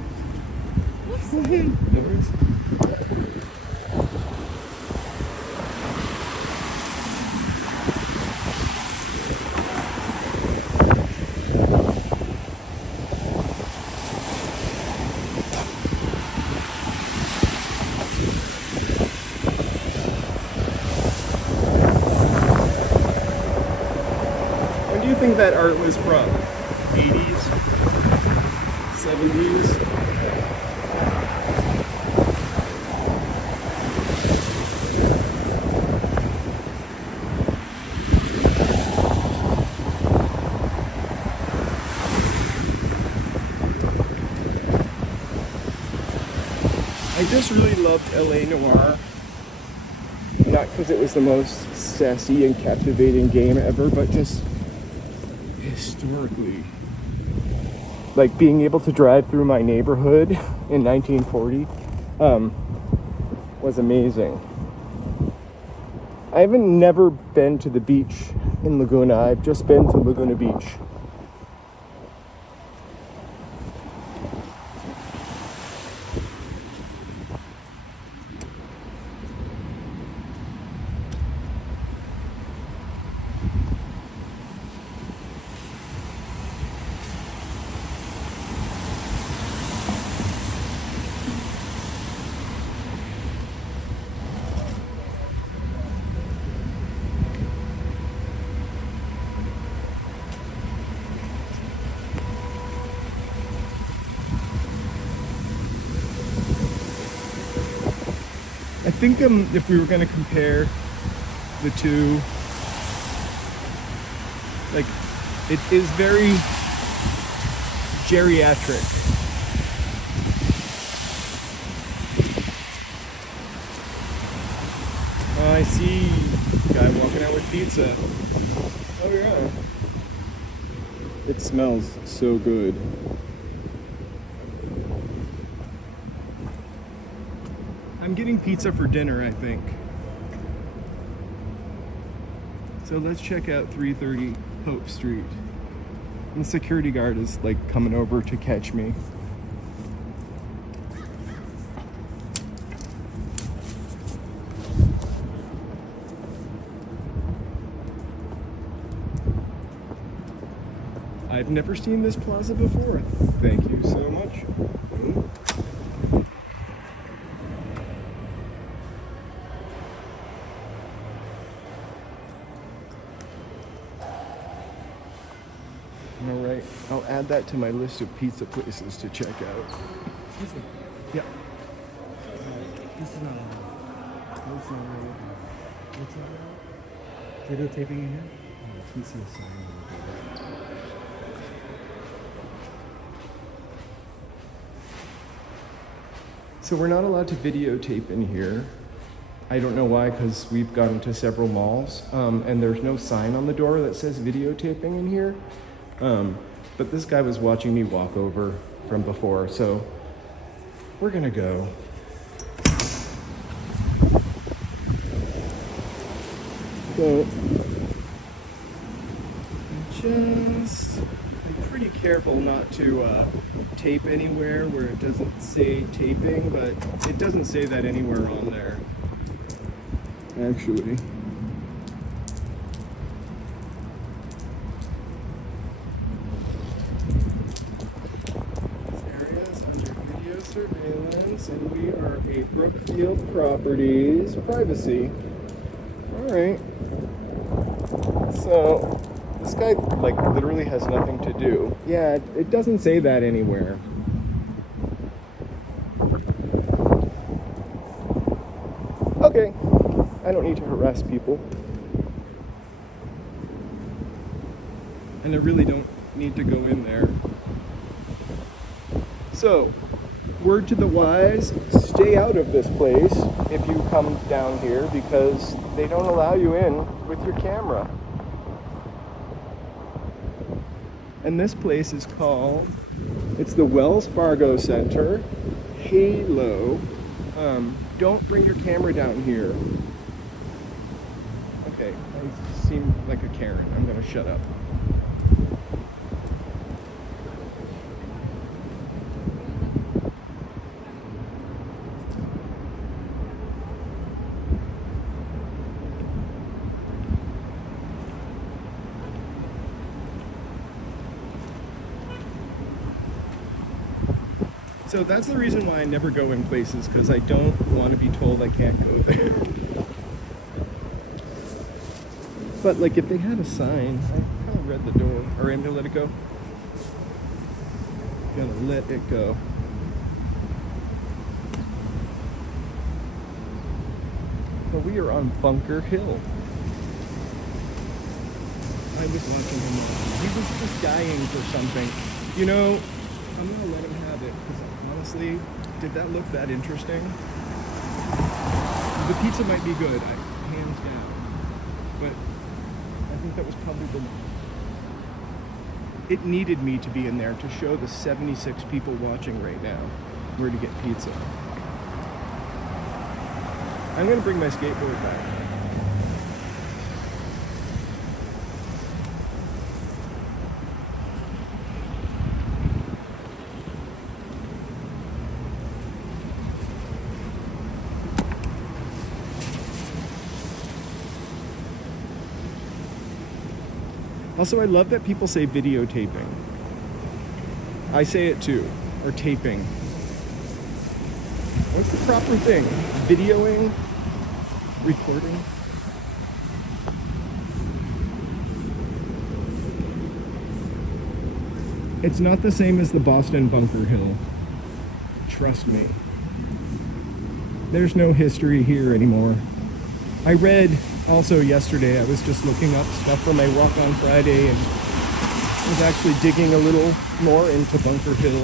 When do you think that art was from? 80s? 70s? I just really loved LA Noire. Not because it was the most sassy and captivating game ever, but just historically. Like being able to drive through my neighborhood in 1940 was amazing. I haven't never been to the beach in Laguna. I've just been to Laguna Beach. think if we were going to compare the two, like, it is very geriatric. Oh, I see a guy walking out with pizza. Oh yeah. It smells so good. I'm getting pizza for dinner, I think. So let's check out 330 Hope Street. And the security guard is like coming over to catch me. I've never seen this plaza before. Thank you so much. All right, I'll add that to my list of pizza places to check out. Excuse me. Yeah. This is not on. No, it's not right. What's that? Videotaping in here? Oh, please see a sign. So we're not allowed to videotape in here. I don't know why, because we've gone to several malls, and there's no sign on the door that says videotaping in here. But this guy was watching me walk over from before, so we're gonna go. So, I'm pretty careful not to tape anywhere where it doesn't say taping, but it doesn't say that anywhere on there, actually. This area is under video surveillance, and we are a Brookfield Properties privacy. All right. So this guy like literally has nothing to do. Yeah, it doesn't say that anywhere. Okay, I don't need to harass people. And I really don't need to go in there. So, word to the wise, stay out of this place if you come down here, because they don't allow you in with your camera. And this place is called, it's the Wells Fargo Center, Halo. Don't bring your camera down here. Okay, I seem like a Karen. I'm gonna shut up. So that's the reason why I never go in places, because I don't want to be told I can't go there. But like if they had a sign, I kind of read the door. Or I'm gonna let it go. Gonna let it go. So we are on Bunker Hill. I was watching him. He was just dying for something. You know, I'm gonna let him have it, because honestly, did that look that interesting? The pizza might be good, hands down, but I think that was probably it needed me to be in there to show the 76 people watching right now where to get pizza. I'm gonna bring my skateboard back. Also, I love that people say videotaping. I say it too, or taping. What's the proper thing? Videoing? Recording? It's not the same as the Boston Bunker Hill. Trust me. There's no history here anymore. I read also yesterday, I was just looking up stuff for my walk on Friday and was actually digging a little more into Bunker Hill.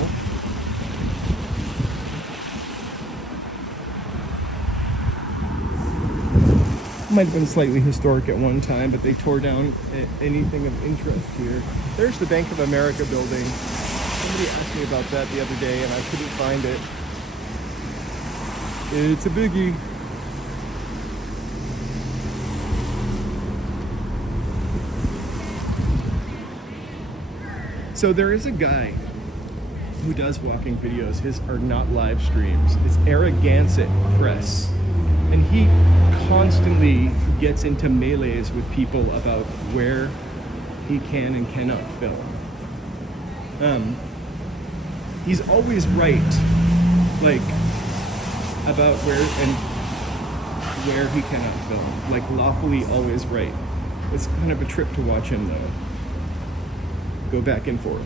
Might have been slightly historic at one time, but they tore down anything of interest here. There's the Bank of America building. Somebody asked me about that the other day and I couldn't find it. It's a biggie. So there is a guy who does walking videos. His are not live streams. It's Eric Gansett Press. And he constantly gets into melees with people about where he can and cannot film. He's always right, like, about where he cannot film. Like, lawfully always right. It's kind of a trip to watch him, though. Go back and forth.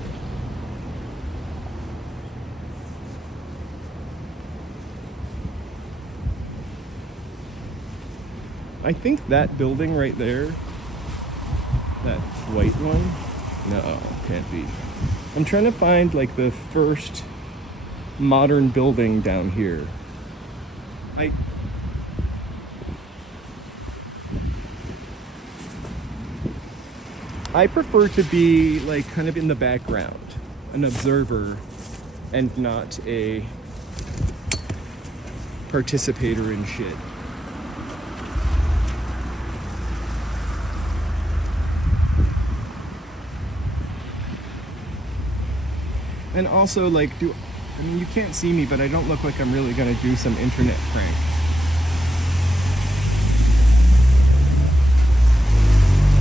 I think that building right there, that white one, no, can't be. I'm trying to find like the first modern building down here. I prefer to be like kind of in the background, an observer, and not a participator in shit. And also, like, I mean, you can't see me, but I don't look like I'm really gonna do some internet prank.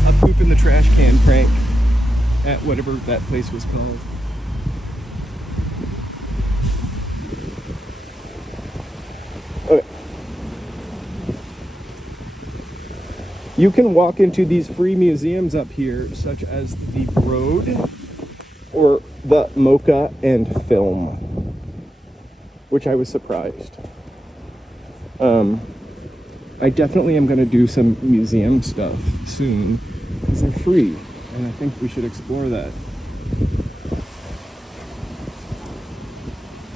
A poop in the trash can prank at whatever that place was called. Okay. You can walk into these free museums up here, such as the Broad or the Mocha and Film, which I was surprised. I definitely am going to do some museum stuff soon because they're free, and I think we should explore that.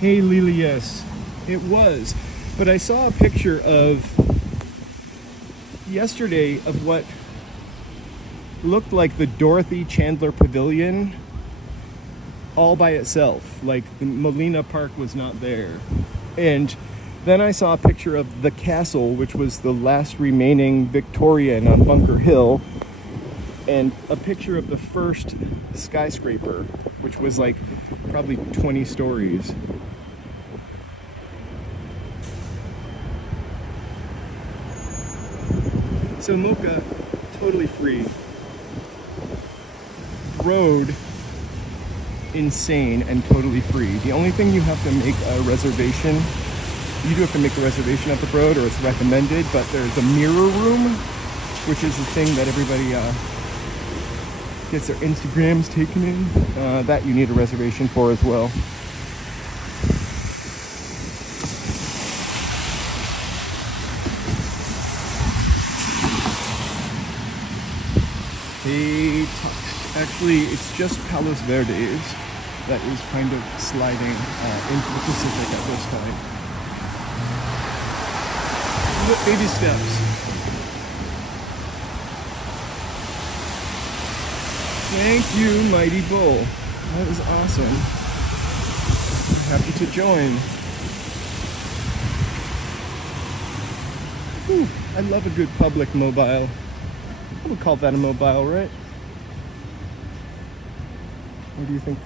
Hey Lilius, it was, but I saw a picture of yesterday of what looked like the Dorothy Chandler Pavilion all by itself. Like the Molina Park was not there. And then I saw a picture of the castle, which was the last remaining Victorian on Bunker Hill, and a picture of the first skyscraper, which was like probably 20 stories. So Mocha, totally free. Road, insane and totally free. The only thing you have to make a reservation, you do have to make a reservation at the Broad, or it's recommended, but there's a mirror room, which is the thing that everybody gets their Instagrams taken in. That you need a reservation for as well. Hey, actually, it's just Palos Verdes that is kind of sliding into the Pacific at this time. Look, baby steps. Thank you, Mighty Bull. That is awesome. I'm happy to join. Whew, I love a good public mobile. I would call that a mobile, right? What do you think?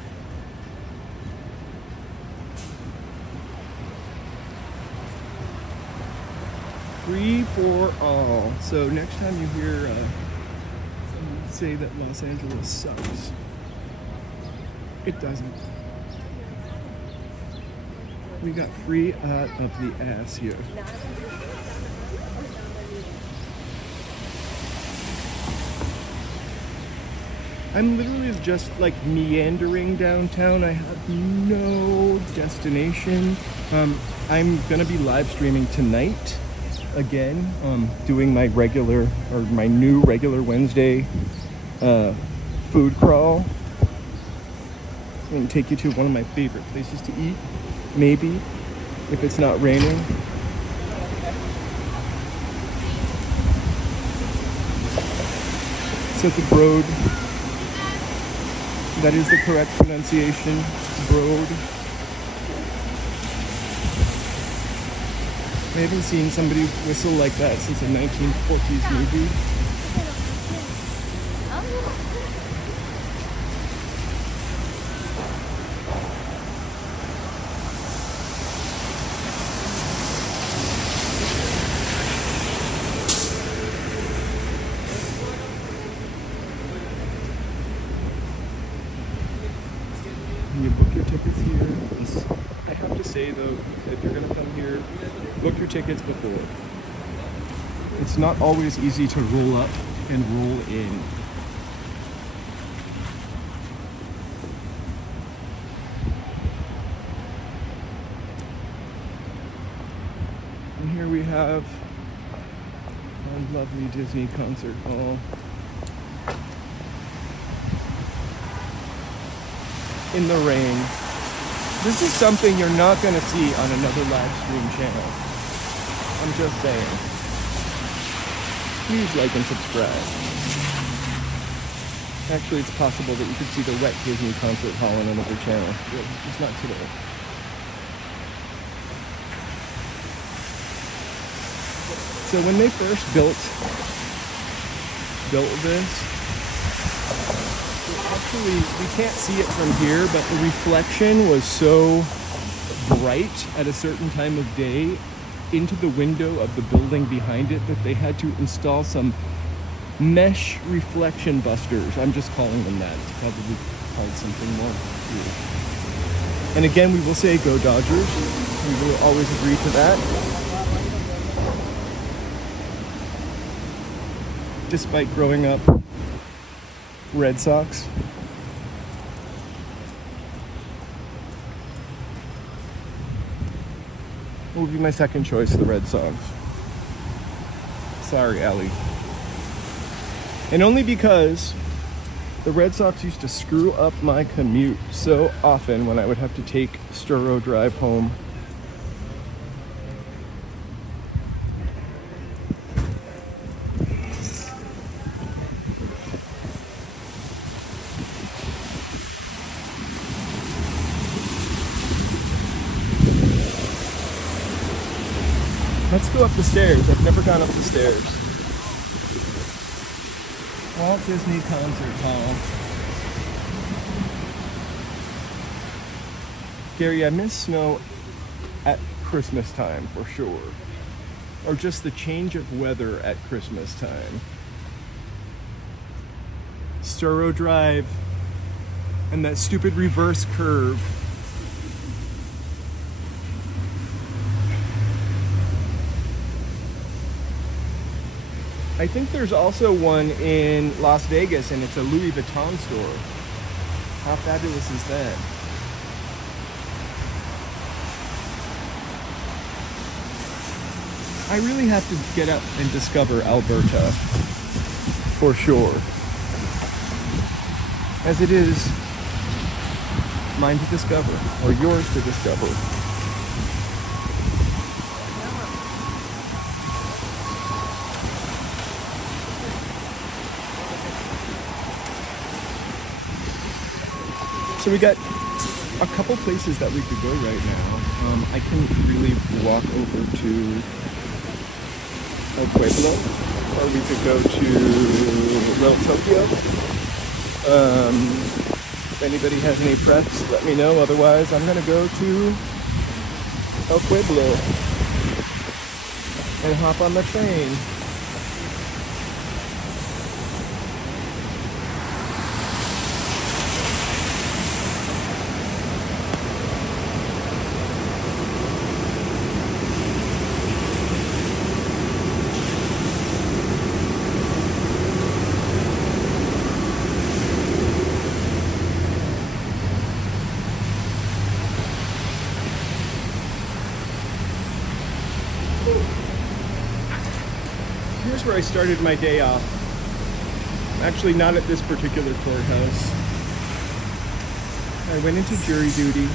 Free for all. So next time you hear someone say that Los Angeles sucks, it doesn't. We got free out of the ass here. I'm literally just like meandering downtown. I have no destination. I'm gonna be live streaming tonight again, doing my new regular Wednesday food crawl. I'm gonna take you to one of my favorite places to eat, maybe, if it's not raining. It's at the Broad. That is the correct pronunciation, Broad. I haven't seen somebody whistle like that since a 1940s movie. You book your tickets here. I have to say though, if you're gonna come here, book your tickets before. It's not always easy to roll up and roll in. And here we have a lovely Disney concert hall. In the rain. This is something you're not going to see on another live stream channel. I'm just saying. Please like and subscribe. Actually, it's possible that you could see the wet Disney concert hall on another channel. It's not today. So when they first built this, actually, we can't see it from here, but the reflection was so bright at a certain time of day into the window of the building behind it that they had to install some mesh reflection busters. I'm just calling them that. It's probably called something more cool. And again, we will say go Dodgers. We will always agree to that. Despite growing up Red Sox. Will be my second choice, the Red Sox. Sorry, Allie. And only because the Red Sox used to screw up my commute so often when I would have to take Sturrow Drive home. Let's go up the stairs. I've never gone up the stairs. Walt Disney Concert Hall. Gary, I miss snow at Christmas time for sure. Or just the change of weather at Christmas time. Sturrow Drive and that stupid reverse curve. I think there's also one in Las Vegas, and it's a Louis Vuitton store. How fabulous is that? I really have to get up and discover Alberta, for sure. As it is mine to discover, or yours to discover. So we got a couple places that we could go right now. I can really walk over to El Pueblo, or we could go to Little Tokyo. If anybody has any preps, let me know. Otherwise, I'm gonna go to El Pueblo and hop on the train. here's where I started my day off. Actually, not at this particular courthouse. I went into jury duty.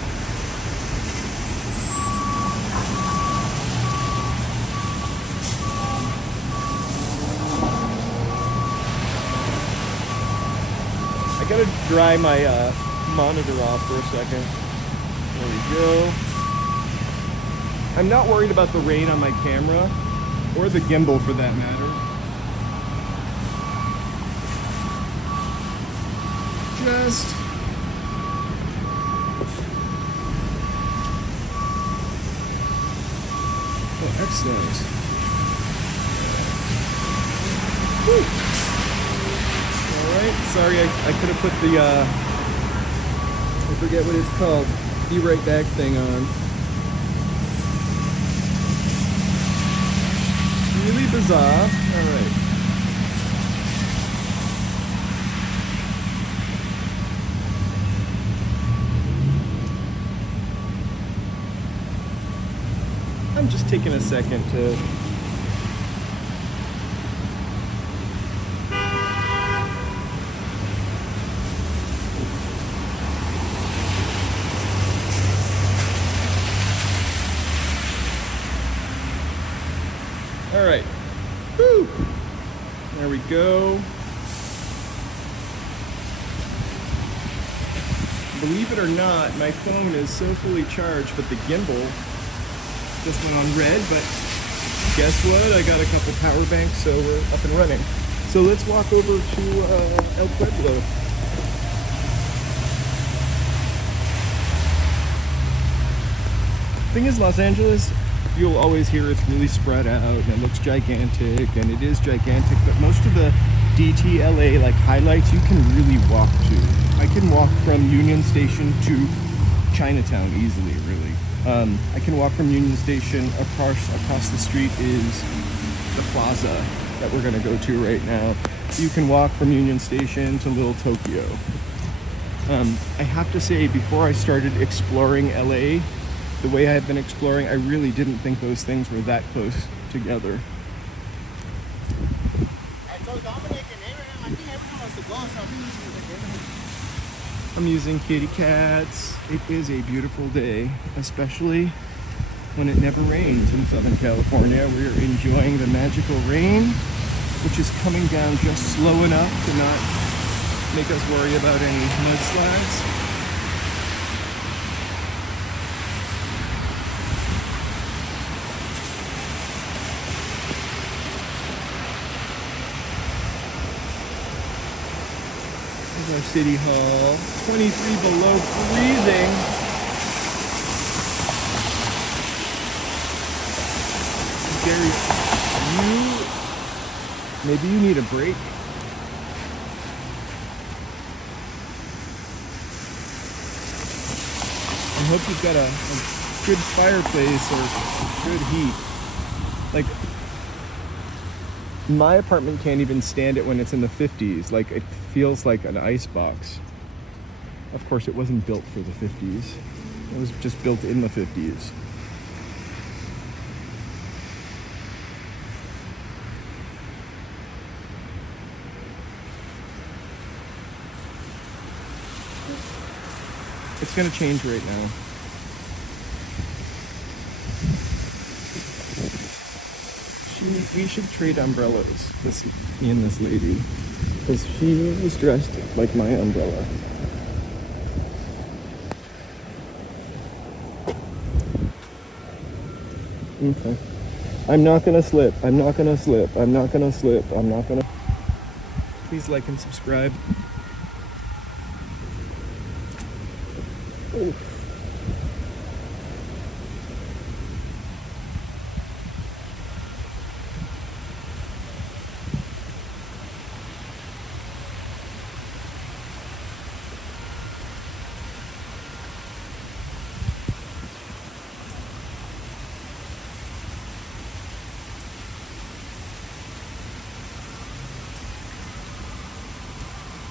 I gotta dry my monitor off for a second. There we go. I'm not worried about the rain on my camera, or the gimbal for that matter. Just oh, excellent. Whew. All right. Sorry, I could have put the I forget what it's called. Be right back thing on. Really bizarre. All right. I'm just taking a second to all right. Woo. There we go. Believe it or not, my phone is so fully charged, but the gimbal just went on red, but guess what? I got a couple power banks, so we're up and running. So let's walk over to El Pueblo. Thing is, Los Angeles, you'll always hear it's really spread out and it looks gigantic, and it is gigantic, but most of the DTLA like highlights you can really walk to. I can walk from Union Station to Chinatown easily, really. I can walk from Union Station. Across the street is the plaza that we're gonna go to right now. You can walk from Union Station to Little Tokyo. I have to say, before I started exploring LA, the way I have been exploring, I really didn't think those things were that close together. I told Dominic and Abraham, I think Abraham wants to go, so I think he's going to take Abraham. I'm using kitty cats. It is a beautiful day, especially when it never rains in Southern California. We're enjoying the magical rain, which is coming down just slow enough to not make us worry about any mudslides. Our city hall, 23 below freezing. Gary, maybe you need a break. I hope you've got a good fireplace or good heat. Like, my apartment can't even stand it when it's in the 50s. Like, it feels like an ice box. Of course, it wasn't built for the 50s. It was just built in the 50s. It's gonna change right now. We should trade umbrellas, me and this lady, because she was dressed like my umbrella. Okay. I'm not gonna slip. I'm not gonna slip. I'm not gonna slip. I'm not gonna. Please like and subscribe. Oh.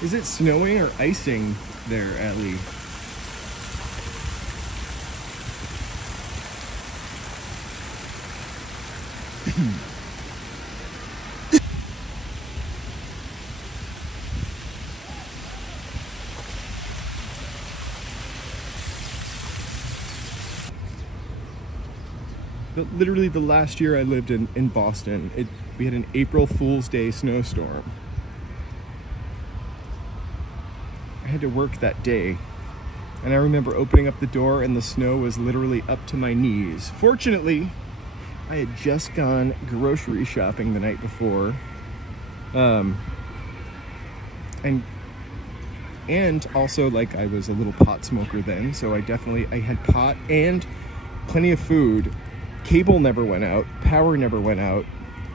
Is it snowing or icing there, Ellie? literally the last year I lived in Boston, we had an April Fool's Day snowstorm. I had to work that day, and I remember opening up the door and the snow was literally up to my knees. Fortunately, I had just gone grocery shopping the night before, and also, like, I was a little pot smoker then, so I had pot and plenty of food. Cable never went out, power never went out.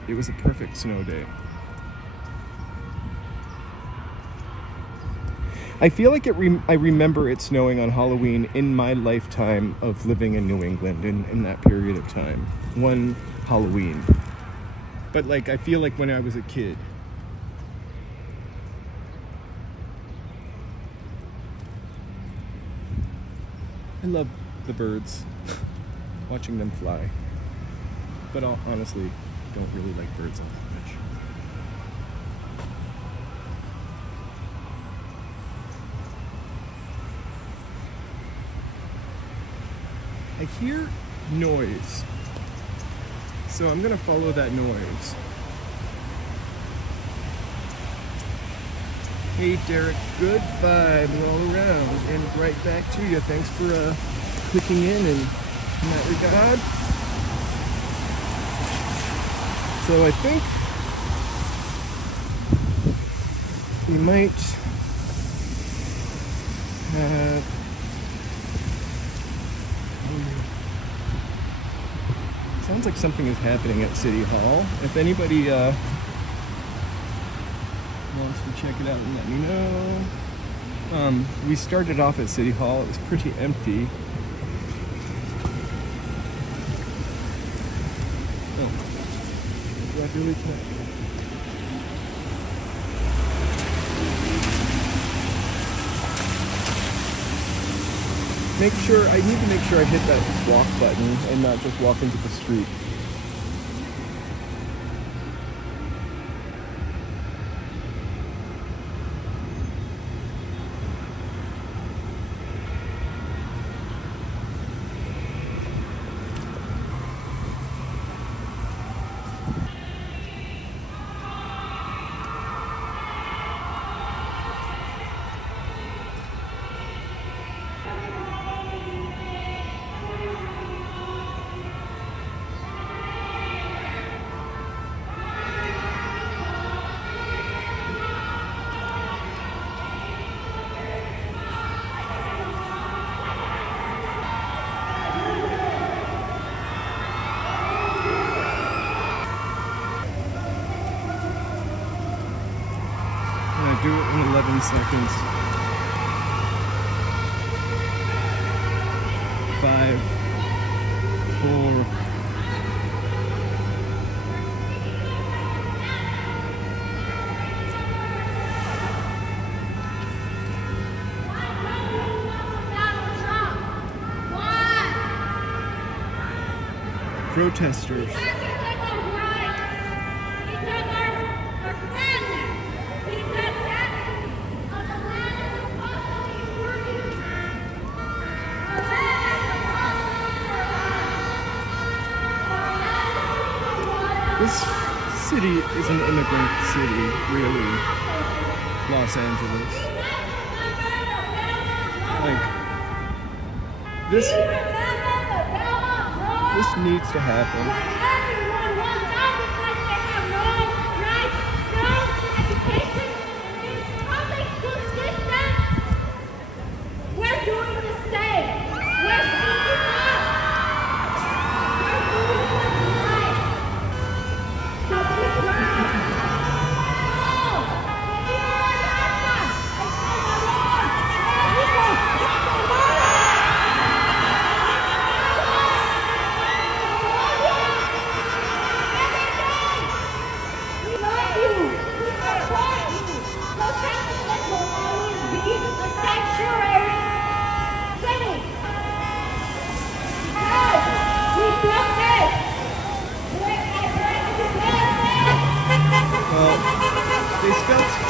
It was a perfect snow day. I feel like I remember it snowing on Halloween in my lifetime of living in New England in that period of time. One Halloween. But like, I feel like when I was a kid. I love the birds, watching them fly. But I honestly don't really like birds all that much. I hear noise, so I'm gonna follow that noise. Hey Derek, good vibes all around, and right back to you. Thanks for clicking in that regard. So I think we might have sounds like something is happening at City Hall. If anybody wants to check it out and let me know. We started off at City Hall. It was pretty empty. Oh, do I really touch? I need to make sure I hit that walk button and not just walk into the street. Do it in 11 seconds. 5, 4. Protesters. This city is an immigrant city, really. Los Angeles. Like, this needs to happen.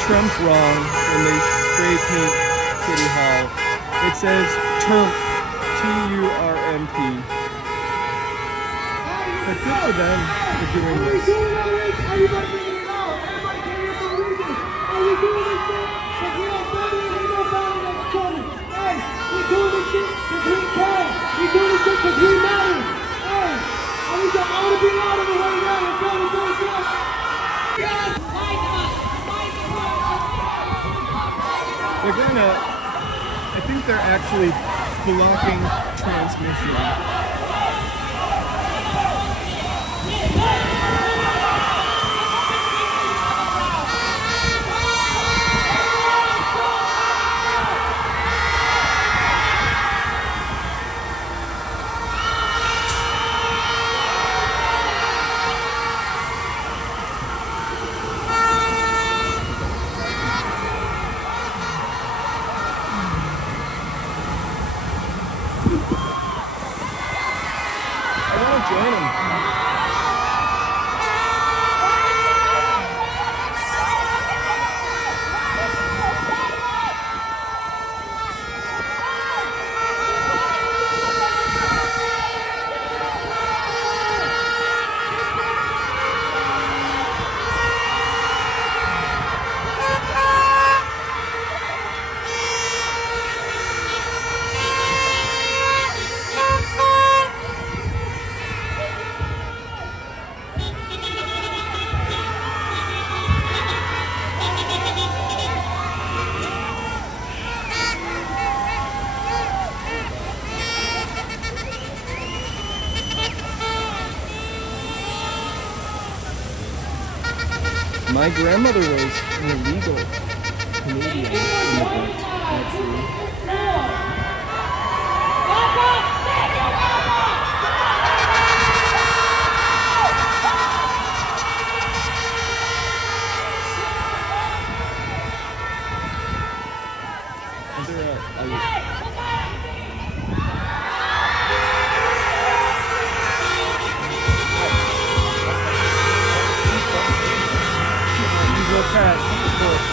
Trump wrong when they spray paint City Hall. It says Trump, T-U-R-M-P. But good for them for doing this. Everybody bringing it out. Everybody came here for a reason. Are we doing this shit? Because we don't find it. Ain't no family that's coming. Hey, we doing this shit because we care. We doing this shit because we matter. Hey, I want to be out of the way now. Let's go, let's go, let's go. They're gonna, I think they're actually blocking transmission. Join them. My grandmother was an illegal Canadian immigrant, actually. Is there cat, of course.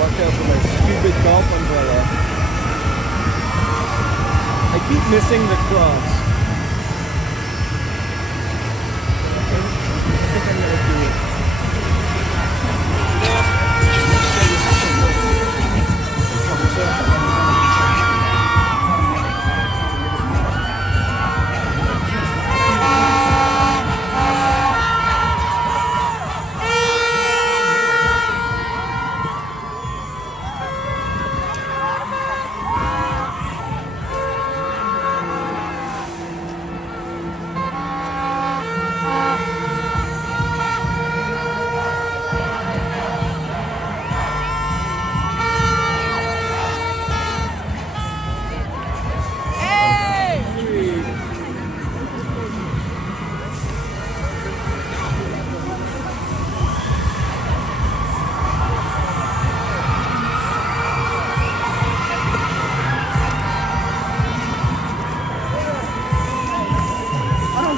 Watch out for my stupid golf umbrella. I keep missing the cross.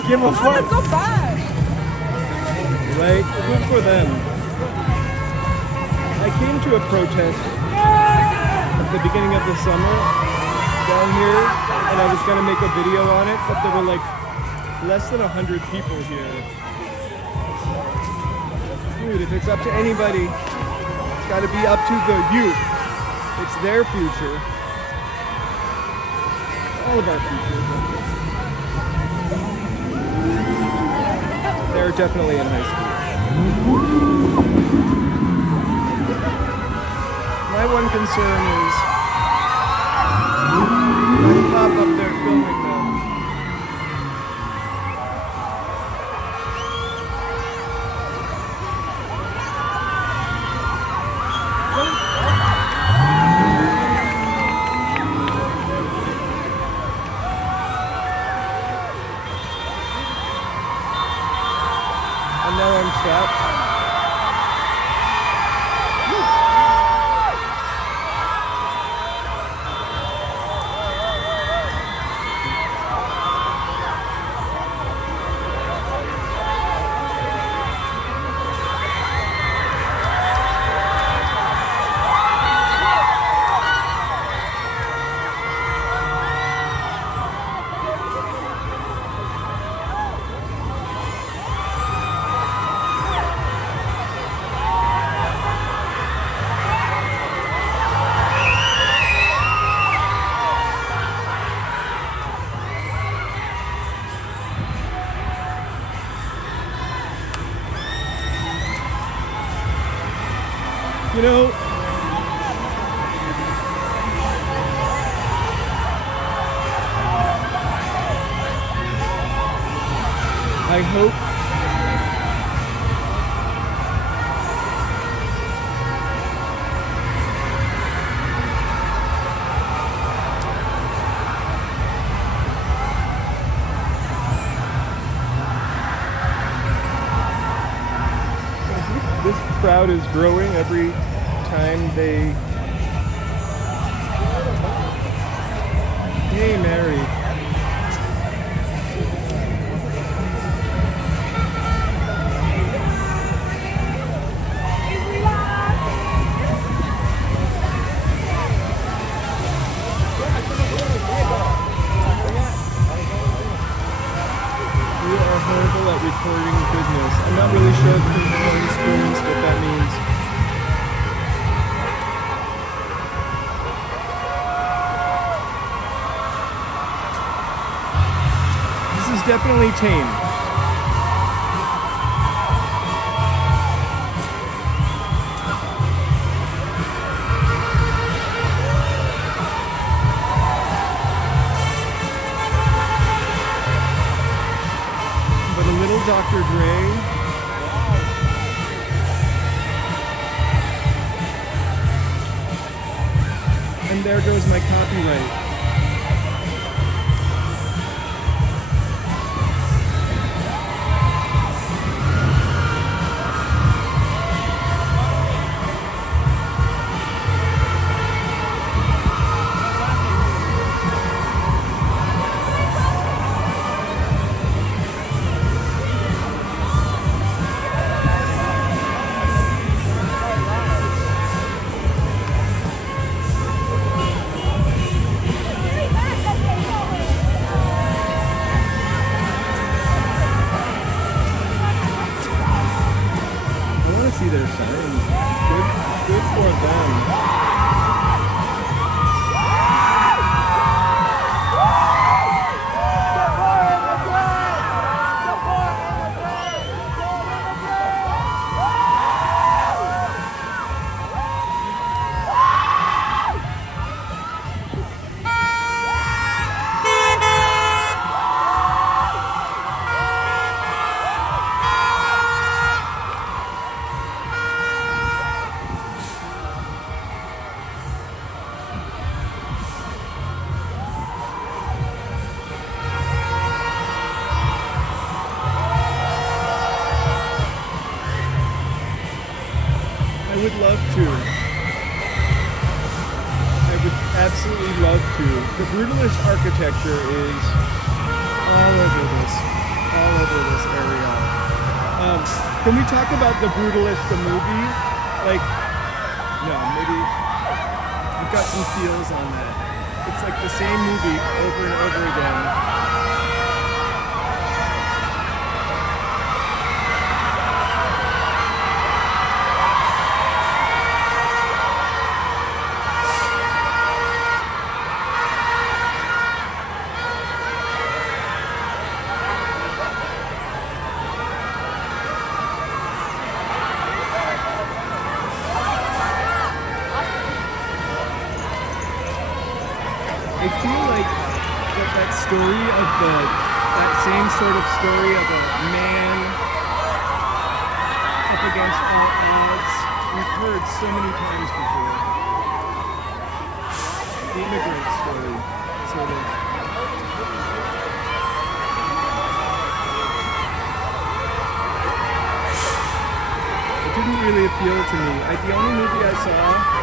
Give a fuck. Go back. Right? Good for them. I came to a protest at the beginning of the summer down here, and I was gonna make a video on it, but there were like less than 100 people here. Dude, if it's up to anybody, it's gotta be up to the youth. It's their future. All of our future. They're definitely in high school. My one concern is that cop up there filming them. And now I'm trapped. You know, I hope this crowd is growing every time they... Hey, Mary. We are horrible at recording business. I'm not really sure if there's one spoons what that means. This is definitely tame. But a little Dr. Dre. And there goes my copyright. See their signs. Good for them. I would love to. I would absolutely love to. The brutalist architecture is all over this area. Can we talk about the Brutalist, the movie? Like, no, maybe I've got some feels on that. It's like the same movie over and over again. I feel like that story of that same sort of story of a man up against all odds, we've heard so many times before. The immigrant story, sort of. It didn't really appeal to me. The only movie I saw,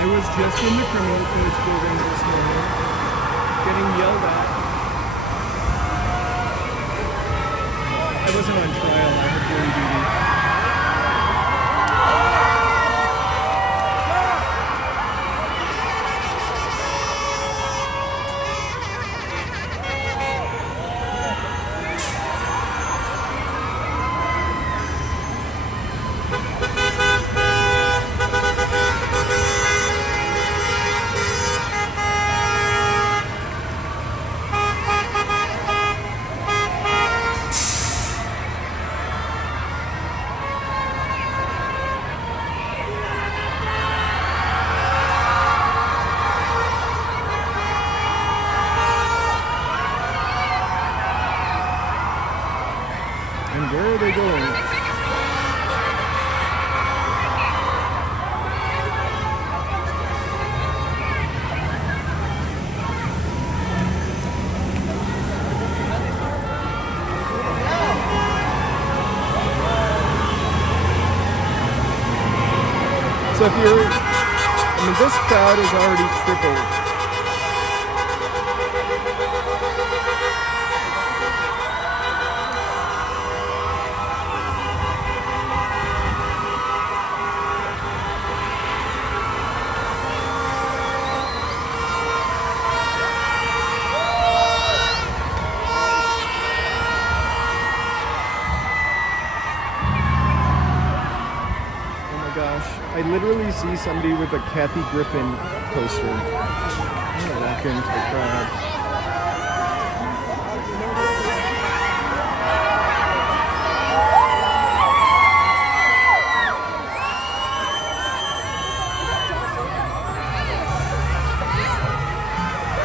I was just in the criminal court building this morning, getting yelled at. I wasn't on trial, I had jury duty. Where are they going? So if you're, I mean, this crowd is already tripled. I literally see somebody with a Kathy Griffin poster. I'm gonna walk into the crowd.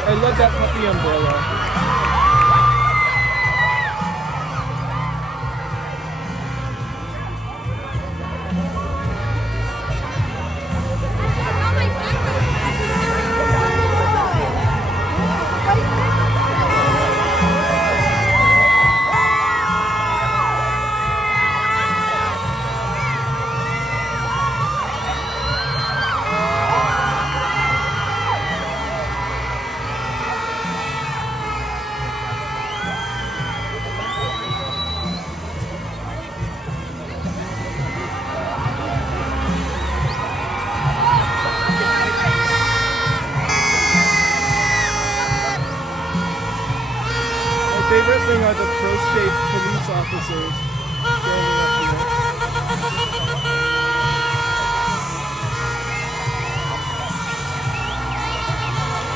I love that puppy umbrella. Favorite thing are the pro-state police officers standing up here.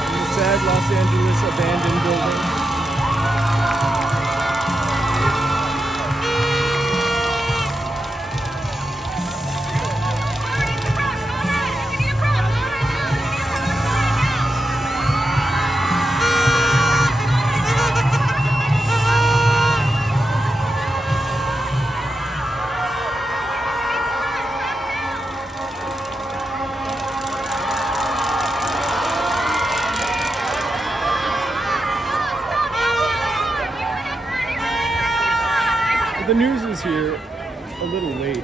In the sad Los Angeles abandoned building. The news is here a little late,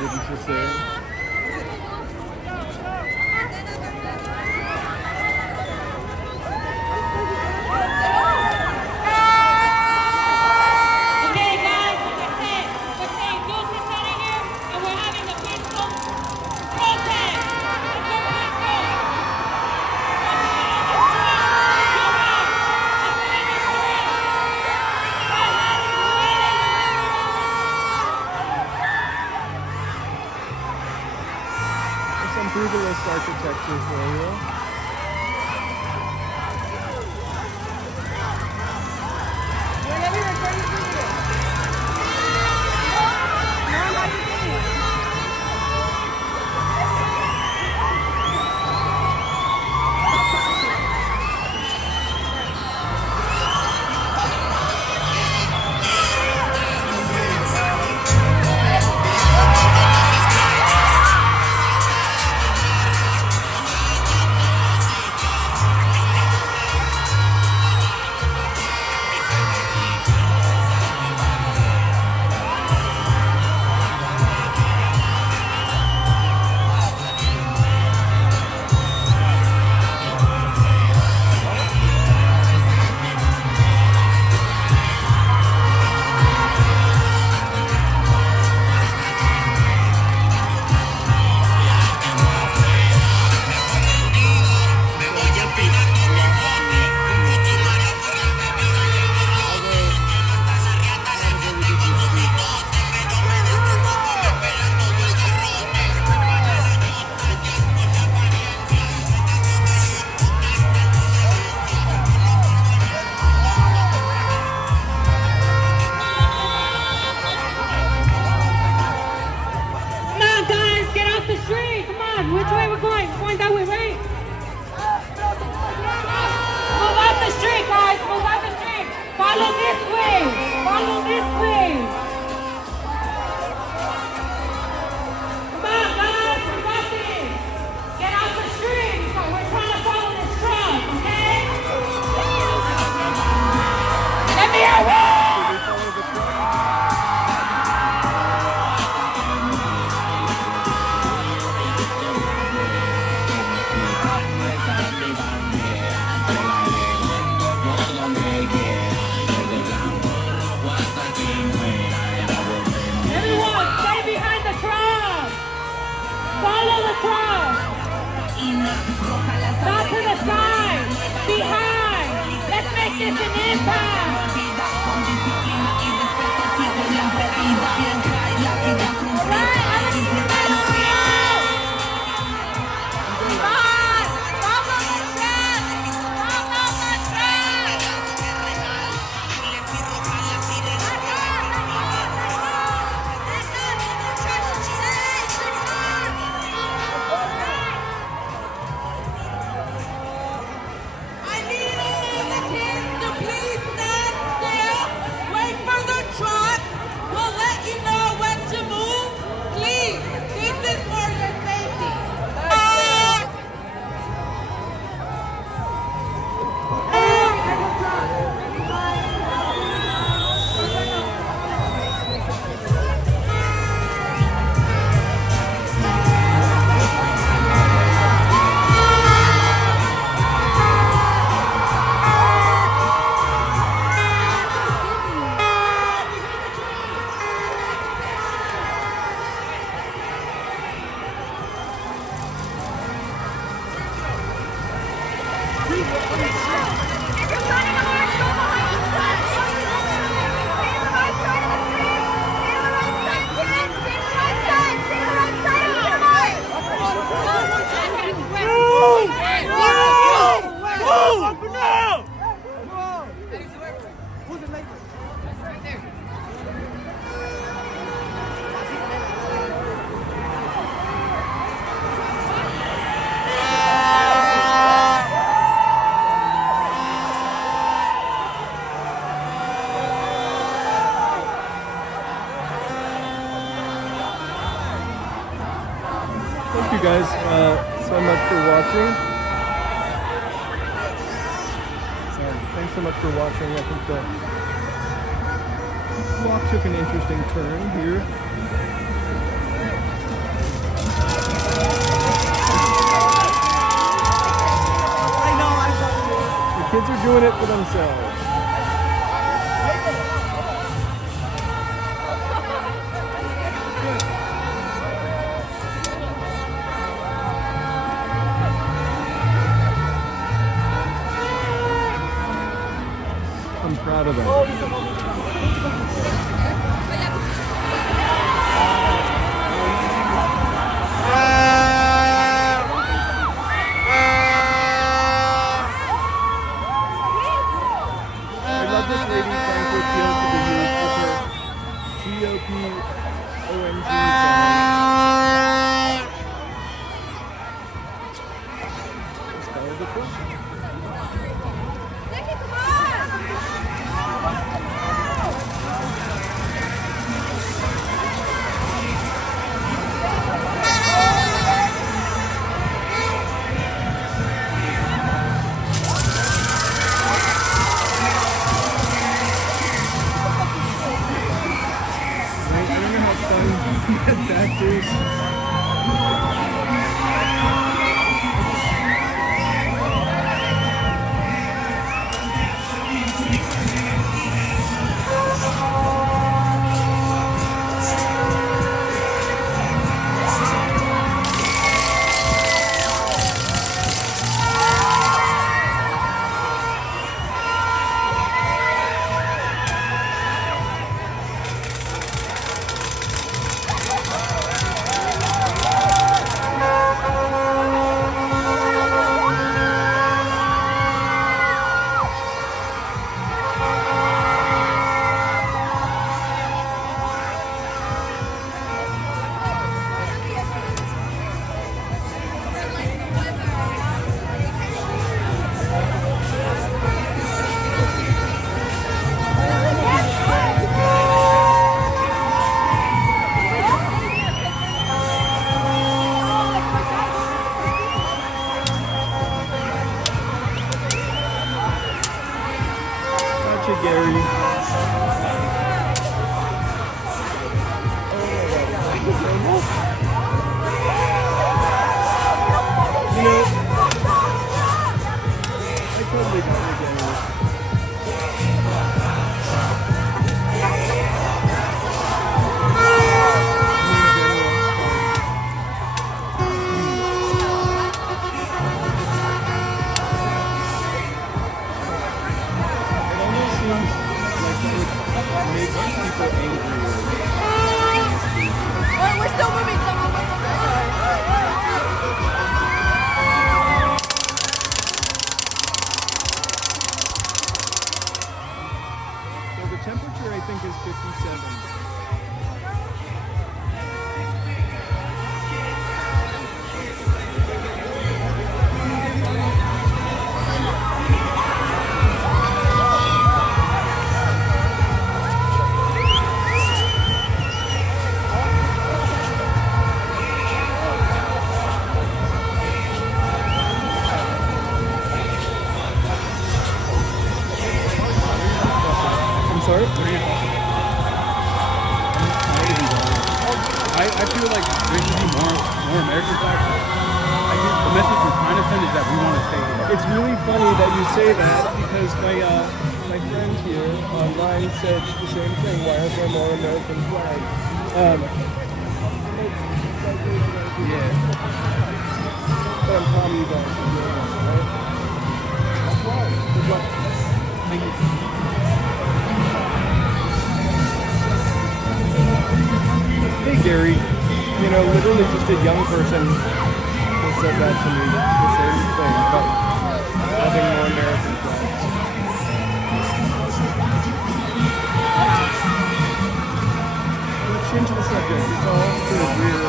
wouldn't you say? Brutalist architecture for you. Which way we're going? We're going that way, right? Move out the street, guys. Move out the street. Follow this way. Follow this lead. Come on, guys. We got this. Get off the street. We're trying to follow this truck, okay? Let me hear it. Everyone, stay behind the truck. Follow the truck. Not to the side. Behind. Let's make this an impact. Thank you guys so much for watching. Sorry, thanks so much for watching. I think the walk took an interesting turn here. The kids are doing it for themselves. I'm proud of them. I love this lady trying to appeal to the youth with her GOP OMG song. Let's follow the truck. Gotcha, Gary. You know, I totally got you, Gary. It almost seems like it would make people angrier. We're still moving. Someone wait. So the temperature, I think, is 57. I'm sorry? I feel like there should be more American flags. I think the message we're trying to send is that we want to stay here. It's really funny that you say that because my friend here online said the same thing. Why aren't there more American flags? Yeah. But I'm proud of you guys for doing that, right? Good luck. Thank you. Hey Gary, you know, literally just a young person who said that to me, the same thing, but having more American flags. Let's change the subject. It's all sort of weird.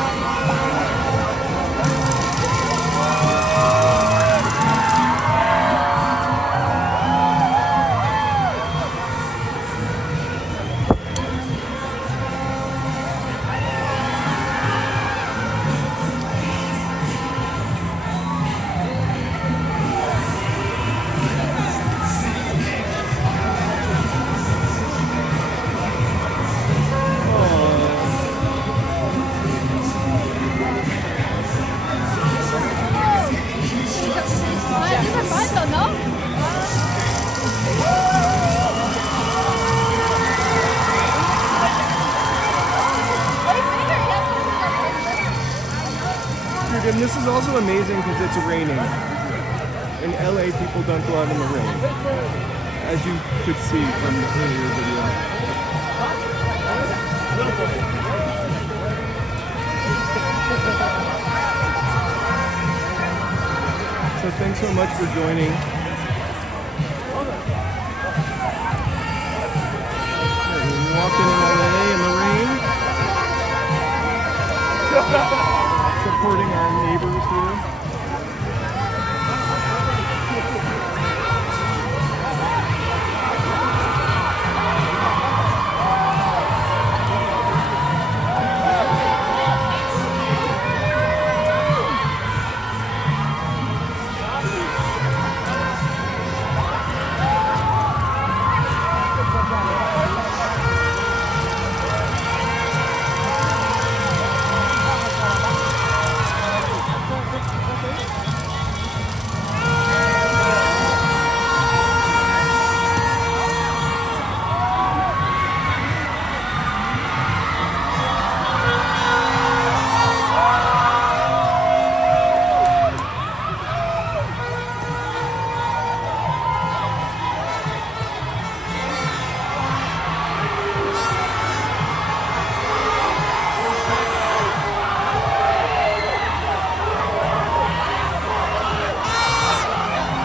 And this is also amazing because it's raining. In LA, people don't go out in the rain, as you could see from the earlier video. So thanks so much for joining. We're walking in LA in the rain. Supporting our neighbors here.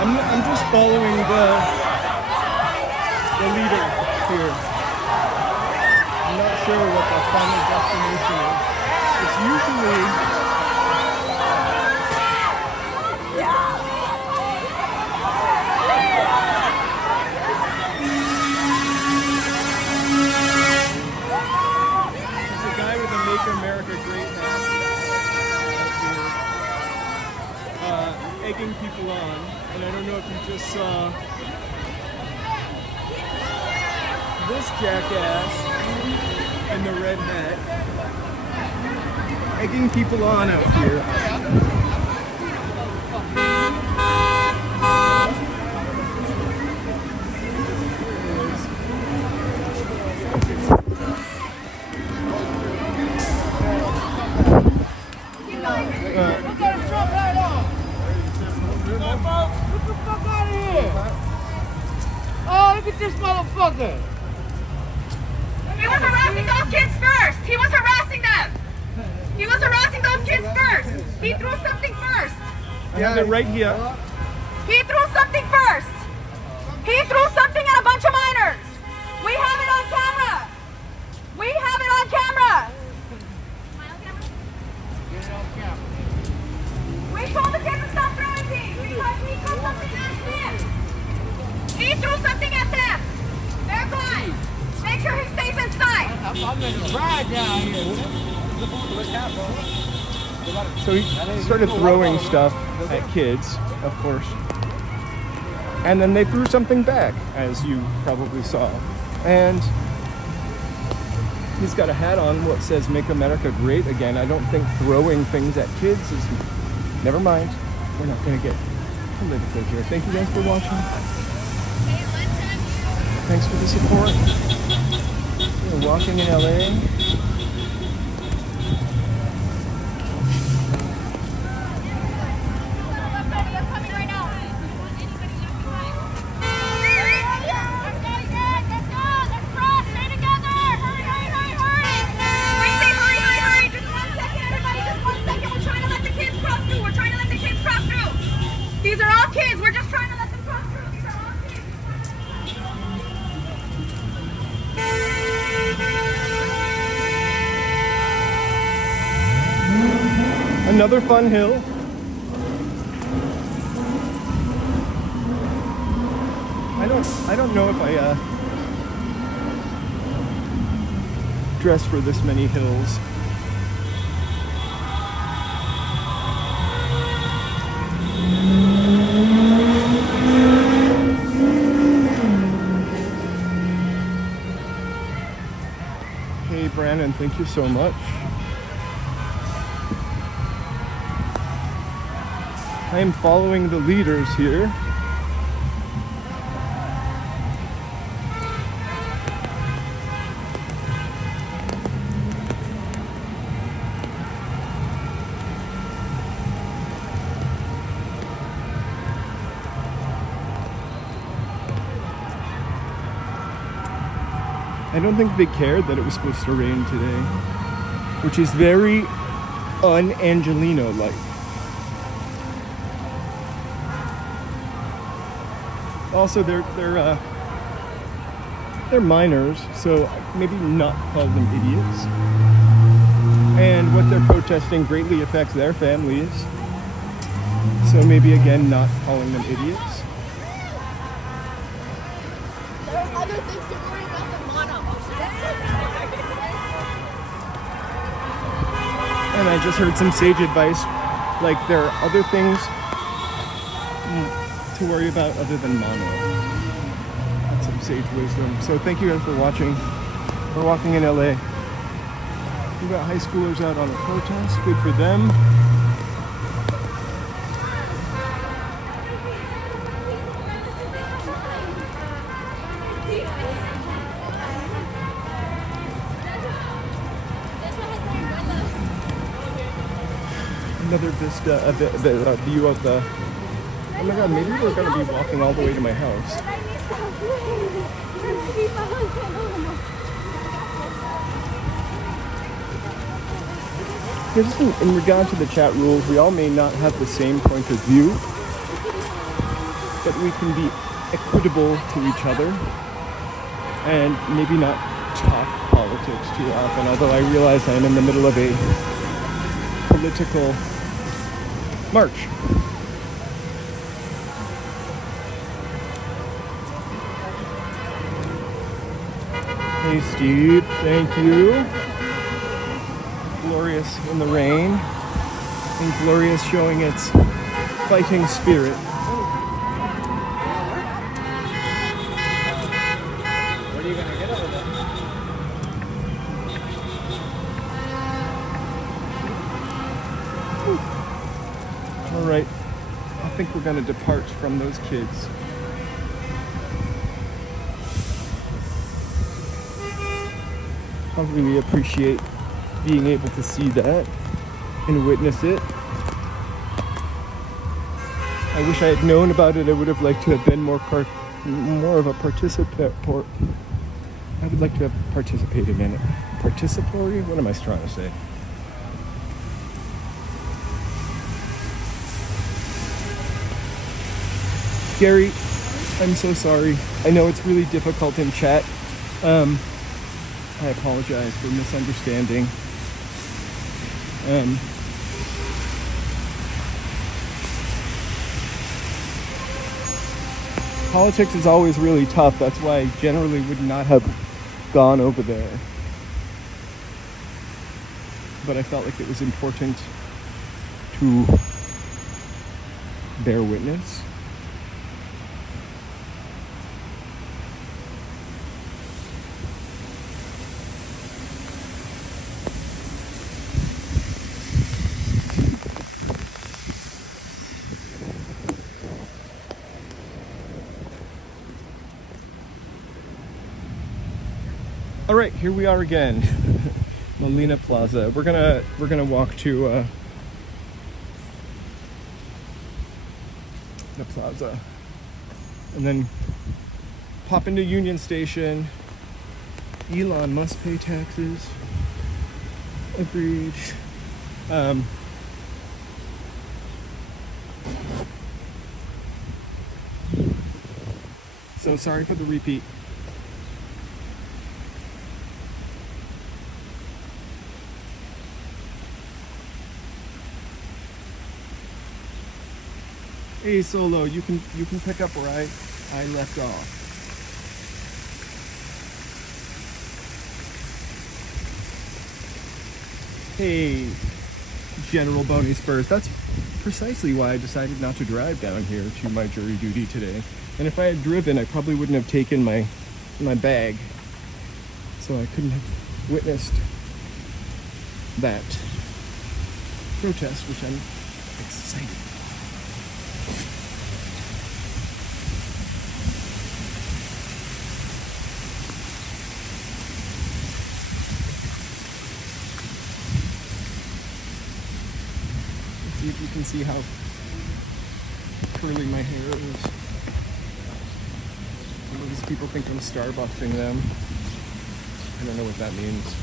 I'm just following the leader here. I'm not sure what the final destination is. It's usually there's a guy with a Make America Great hat out here, egging people on. And I don't know if you just saw this jackass in the red hat egging people on out here. Look at this motherfucker. He was harassing those kids first. He was harassing them. He was harassing those kids first. He threw something first. I have it right here. He threw something first. He threw something at a bunch of minors. We have it on camera. We have it on camera. We told the kids to stop throwing things because he threw something at them. He threw something at them. They're gone. Make sure he stays inside. I'm in a ride down here. So he started throwing stuff at kids, of course. And then they threw something back, as you probably saw. And he's got a hat on what says "Make America Great Again." I don't think throwing things at kids is... Never mind. We're not going to get political here. Thank you guys for watching. Thanks for the support. We're walking in LA. These are all kids. We're just trying to let them cross through. These are all kids. Another fun hill. I don't know if I dressed for this many hills. Hey Brandon, thank you so much. I am following the leaders here. I don't think they cared that it was supposed to rain today, which is very un-Angelino-like. Also, they're minors, so maybe not call them idiots. And what they're protesting greatly affects their families, so maybe again not calling them idiots. There are other things to worry about than mono. And I just heard some sage advice, like there are other things to worry about other than mono. That's some sage wisdom. So thank you guys for watching. We're walking in LA. We got high schoolers out on a protest. Good for them. Another vista, a view of the... Oh my god, maybe we're going to be walking all the way to my house. Just in regard to the chat rules, we all may not have the same point of view, but we can be equitable to each other and maybe not talk politics too often, although I realize I'm in the middle of a political march. Hey Steve, thank you. Glorious in the rain, and Glorious showing its fighting spirit. Where are you gonna get it? kind of depart from those kids. I really appreciate being able to see that and witness it. I wish I had known about it. I would have liked to have been more of a participant. I would like to have participated in it. Participatory? What am I trying to say? Gary, I'm so sorry. I know it's really difficult in chat. I apologize for misunderstanding. Politics is always really tough. That's why I generally would not have gone over there. But I felt like it was important to bear witness. All right, here we are again, Molina Plaza. We're gonna walk to the plaza, and then pop into Union Station. Elon must pay taxes. Agreed. So sorry for the repeat. Hey Solo, you can pick up where I left off. Hey, General Boney Spurs. That's precisely why I decided not to drive down here to my jury duty today. And if I had driven, I probably wouldn't have taken my bag, so I couldn't have witnessed that protest, which I'm excited about. See if you can see how curly my hair is. Some of these people think I'm Starbucksing them. I don't know what that means.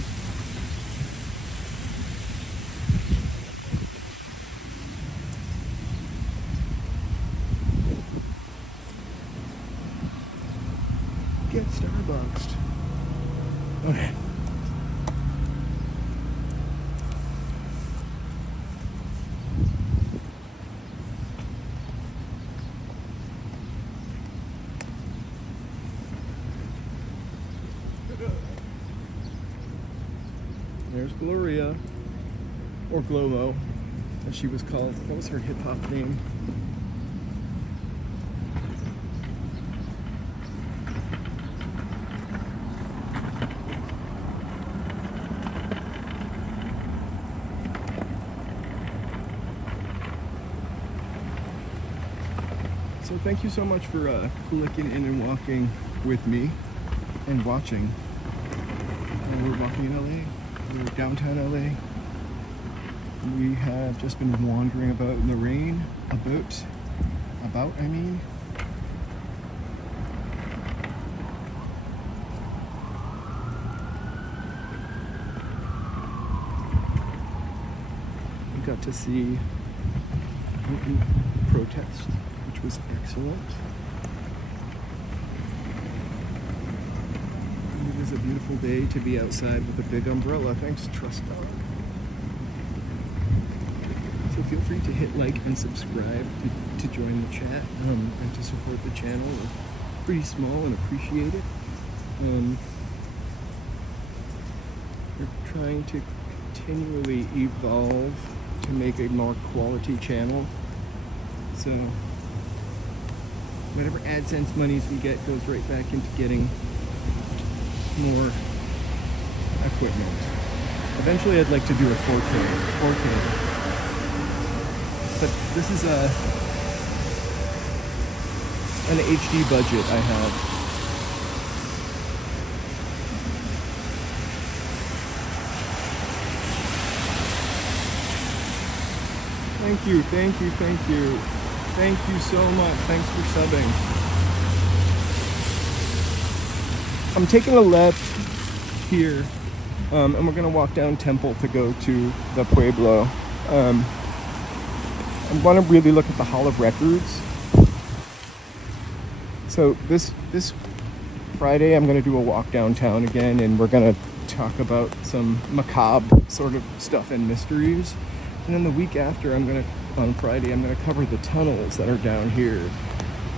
Get Starbucksed. Okay. There's Gloria, or Glomo, as she was called. What was her hip-hop name? So thank you so much for clicking in and walking with me and watching. We're walking in LA. We're downtown LA. We have just been wandering about in the rain. I mean. We got to see a protest, which was excellent. It is a beautiful day to be outside with a big umbrella. Thanks, Trust Dog. So feel free to hit like and subscribe to join the chat and to support the channel. We're pretty small and appreciate it. We're trying to continually evolve to make a more quality channel. So whatever AdSense monies we get goes right back into getting more equipment. Eventually I'd like to do a 4K. But this is an HD budget I have. Thank you, thank you, thank you. Thank you so much. Thanks for subbing. I'm taking a left here, and we're gonna walk down Temple to go to the Pueblo. I want to really look at the Hall of Records. So this Friday, I'm gonna do a walk downtown again, and we're gonna talk about some macabre sort of stuff and mysteries. And then the week after, on Friday, I'm gonna cover the tunnels that are down here.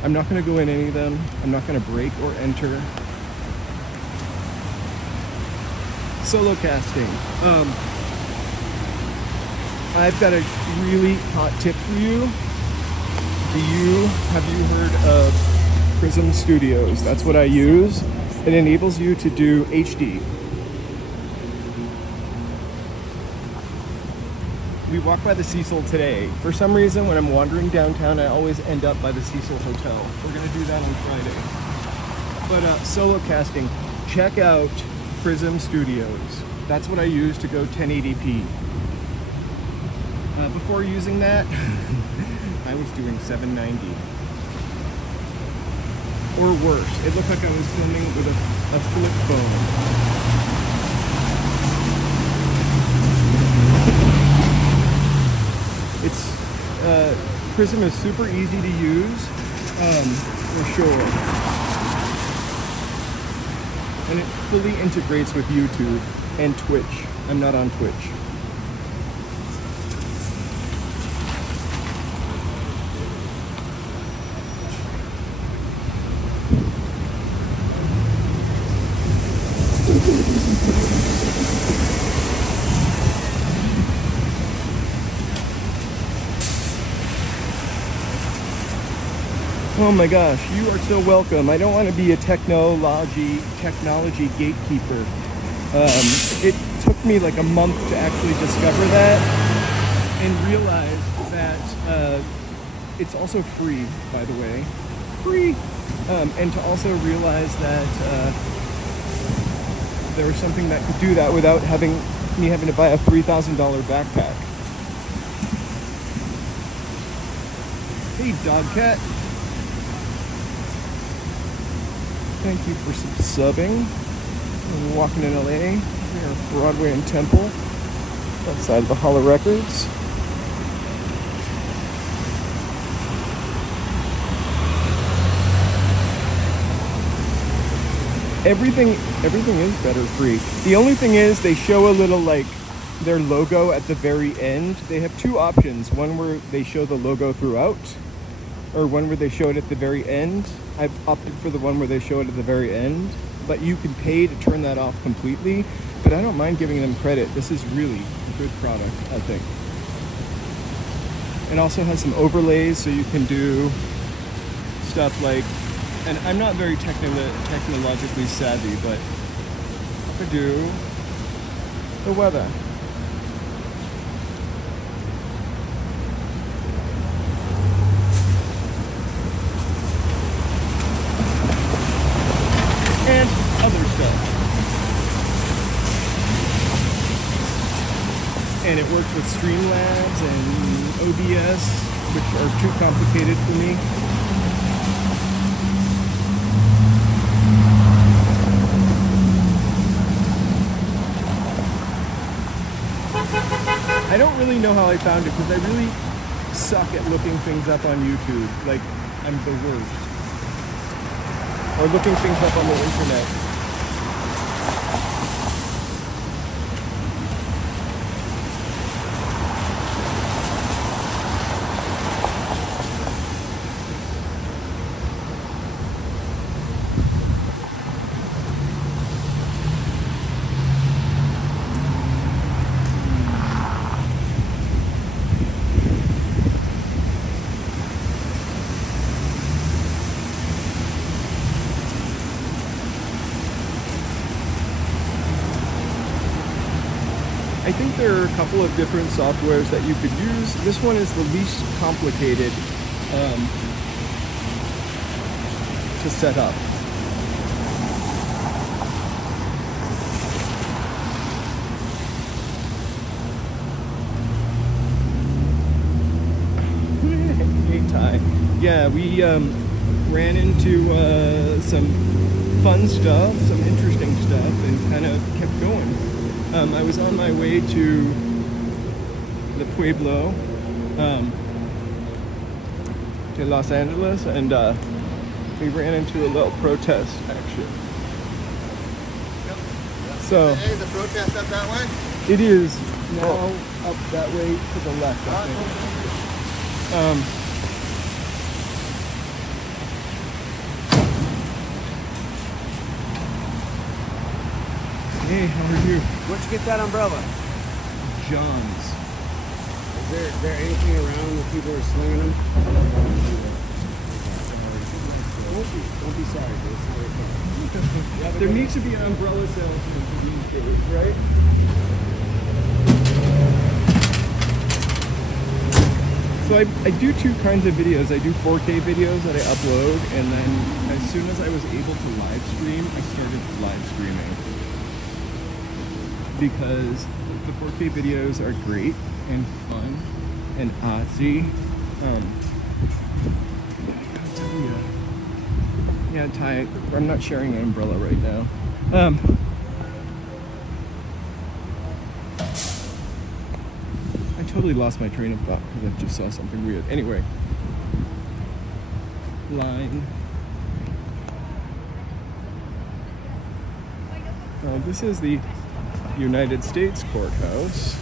I'm not gonna go in any of them. I'm not gonna break or enter. Solo casting. I've got a really hot tip for you. Have you heard of Prism Studios? That's what I use. It enables you to do HD. We walked by the Cecil today. For some reason, when I'm wandering downtown, I always end up by the Cecil Hotel. We're gonna do that on Friday. But solo casting, check out Prism Studios. That's what I use to go 1080p. Before using that, I was doing 790. Or worse. It looked like I was filming with a flip phone. Prism is super easy to use, for sure. And it fully integrates with YouTube and Twitch. I'm not on Twitch. Oh my gosh, you are so welcome. I don't want to be a technology gatekeeper. It took me like a month to actually discover that and realize that it's also free, by the way. Free! And to also realize that there was something that could do that without me having to buy a $3,000 backpack. Hey, dog cat. Thank you for subbing. We're walking in LA. We're at Broadway and Temple, outside the Hall of Records. Everything is better free. The only thing is they show a little like their logo at the very end. They have two options. One where they show the logo throughout, or one where they show it at the very end. I've opted for the one where they show it at the very end, but you can pay to turn that off completely. But I don't mind giving them credit. This is really a good product, I think. It also has some overlays, so you can do stuff like, and I'm not very technologically savvy, but I could do the weather. And other stuff. And it works with Streamlabs and OBS, which are too complicated for me. I don't really know how I found it, because I really suck at looking things up on YouTube. Like, I'm the worst. Or looking things up on the internet. I think there are a couple of different softwares that you could use. This one is the least complicated. to set up. Hey, Ty. Yeah, we ran into some fun stuff, some interesting stuff, and kind of kept going. I was on my way to the Pueblo, to Losangeles, and we ran into a little protest action. So Hey, the protest up that way? it is now up that way to the left, I think. Hey, how are you? Where'd you get that umbrella? John's. Is there anything around that people are slinging them? Don't be sorry, dude. It's not your fault. There needs to be an umbrella salesman for these days, right? So I do two kinds of videos. I do 4K videos that I upload, and then as soon as I was able to live stream, I started live streaming. Because the 4K videos are great and fun and artsy. Yeah, Ty, I'm not sharing an umbrella right now. I totally lost my train of thought because I just saw something weird. Anyway. Line. This is the United States Courthouse.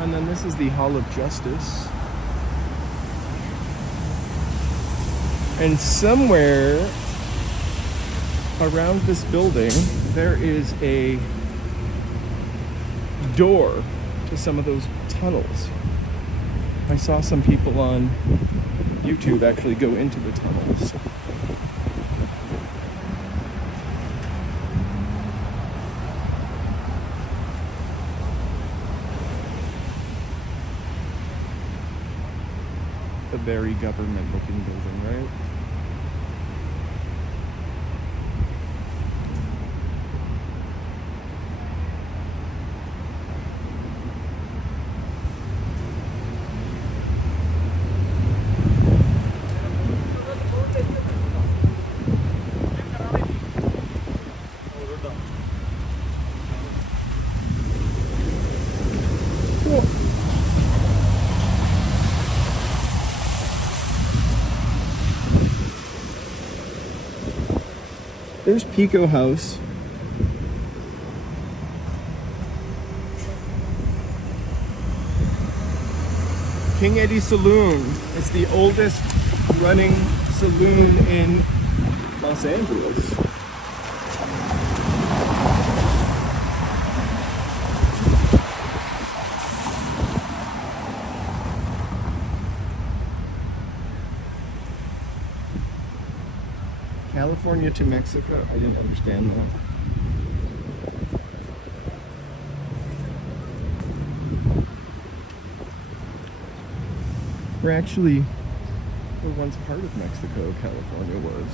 And then this is the Hall of Justice. And somewhere around this building, there is a door to some of those tunnels. I saw some people on YouTube actually go into the tunnels. A very government-looking building, right? Cool. There's Pico House. King Eddie Saloon. It's the oldest running saloon in Los Angeles. California to Mexico? I didn't understand that. We're actually, we're once part of Mexico, California was.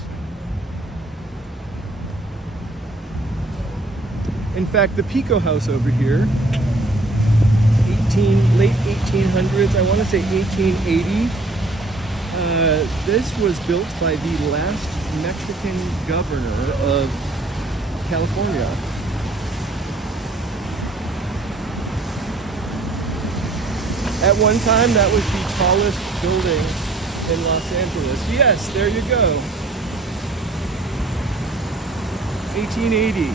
In fact, the Pico House over here, late 1800s, I want to say 1880. This was built by the last Mexican governor of California. At one time, that was the tallest building in Los Angeles. Yes, there you go. 1880.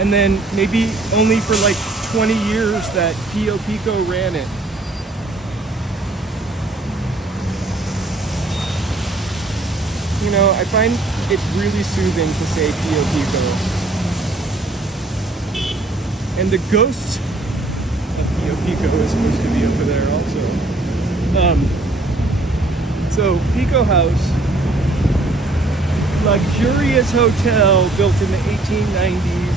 And then maybe only for like 20 years that Pio Pico ran it. You know, I find it really soothing to say Pio Pico. And the ghost of Pio Pico is supposed to be over there also. So, Pico House, luxurious hotel built in the 1890s,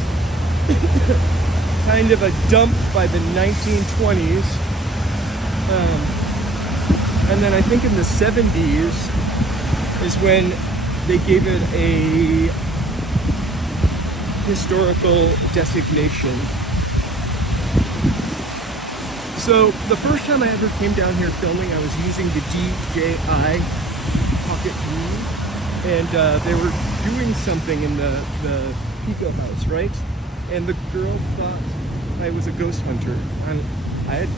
kind of a dump by the 1920s. And then I think in the 70s is when they gave it a historical designation. So the first time I ever came down here filming, I was using the DJI Pocket 3, and they were doing something in the Pico house, right? And the girl thought I was a ghost hunter. And I had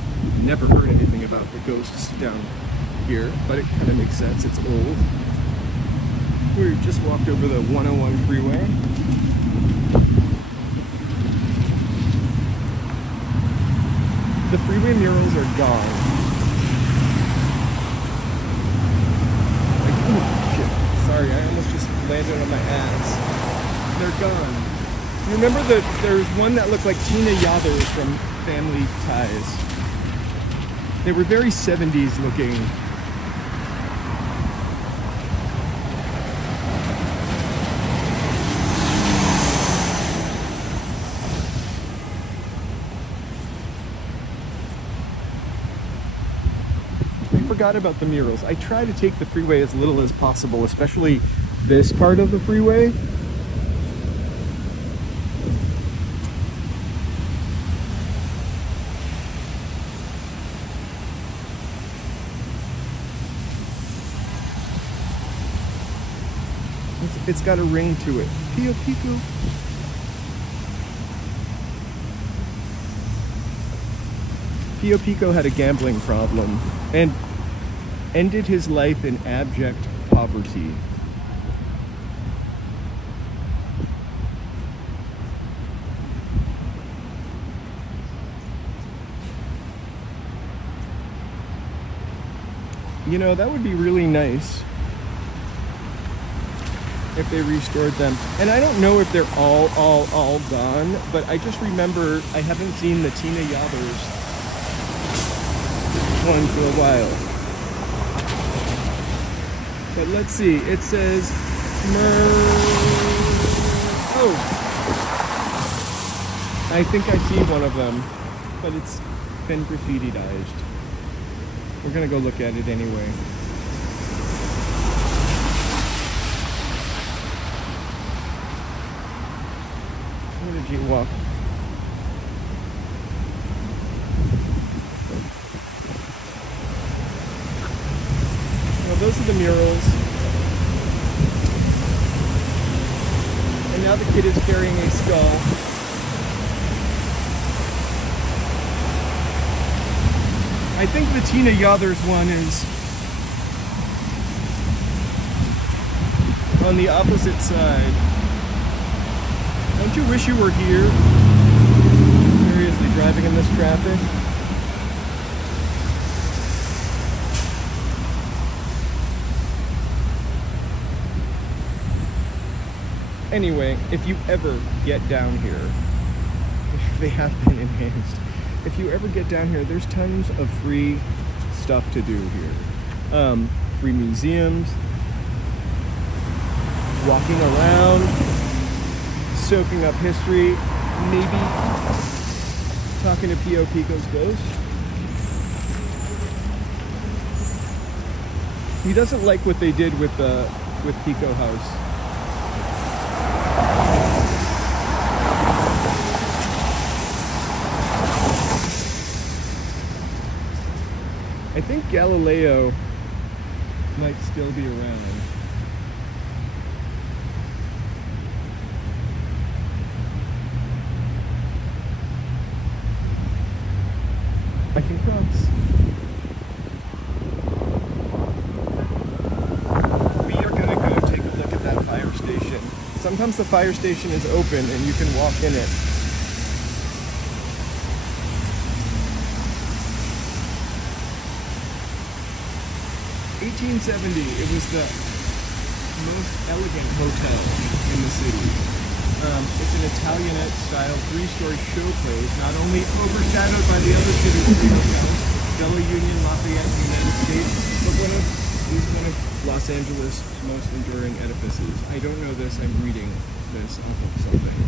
never heard anything about the ghosts down here, but it kind of makes sense. It's old. We just walked over the 101 freeway. The freeway murals are gone. Like, oh shit, sorry, I almost just landed on my ass. They're gone. You remember that there's one that looked like Tina Yothers from Family Ties. They were very 70s looking. Forgot about the murals. I try to take the freeway as little as possible, especially this part of the freeway. It's got a ring to it. Pio Pico. Pio Pico had a gambling problem and ended his life in abject poverty. You know, that would be really nice if they restored them. And I don't know if they're all gone, but I just remember I haven't seen the Tina Yothers one for a while. But let's see, it says oh, I think I see one of them, but it's been graffiti-ized. We're gonna go look at it anyway. Where did you walk? Those are the murals. And now the kid is carrying a skull. I think the Tina Yothers one is on the opposite side. Don't you wish you were here? Seriously, driving in this traffic. Anyway, if you ever get down here, they have been enhanced. If you ever get down here, there's tons of free stuff to do here. Free museums, walking around, soaking up history, maybe talking to Pio Pico's ghost. He doesn't like what they did with Pico House. I think Galileo might still be around. I can cross. We are gonna go take a look at that fire station. Sometimes the fire station is open and you can walk in it. In 1870, it was the most elegant hotel in the city. It's an Italianate-style three-story show place, not only overshadowed by the other cities of the hotels, Bella Union, Lafayette, United States, but one of Los Angeles' most enduring edifices. I don't know this, I'm reading this off of something.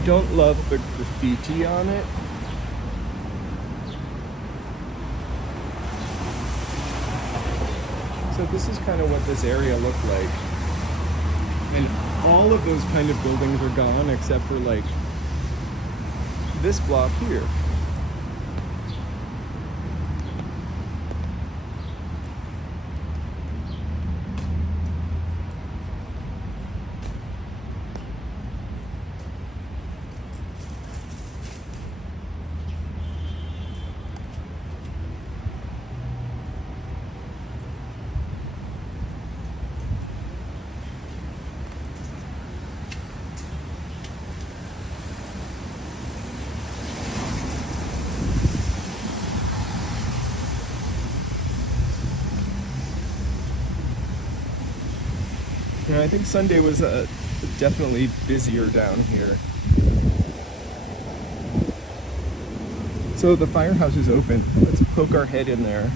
I don't love the graffiti on it. So this is kind of what this area looked like. And all of those kind of buildings are gone except for like this block here. You know, I think Sunday was definitely busier down here. So the firehouse is open. Let's poke our head in there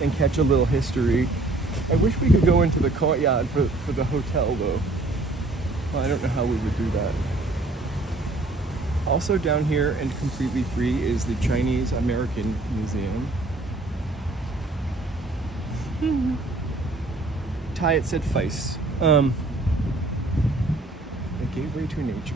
and catch a little history. I wish we could go into the courtyard for the hotel though. Well, I don't know how we would do that. Also down here and completely free is the Chinese American Museum. Ty, it said Feist. A gateway to nature.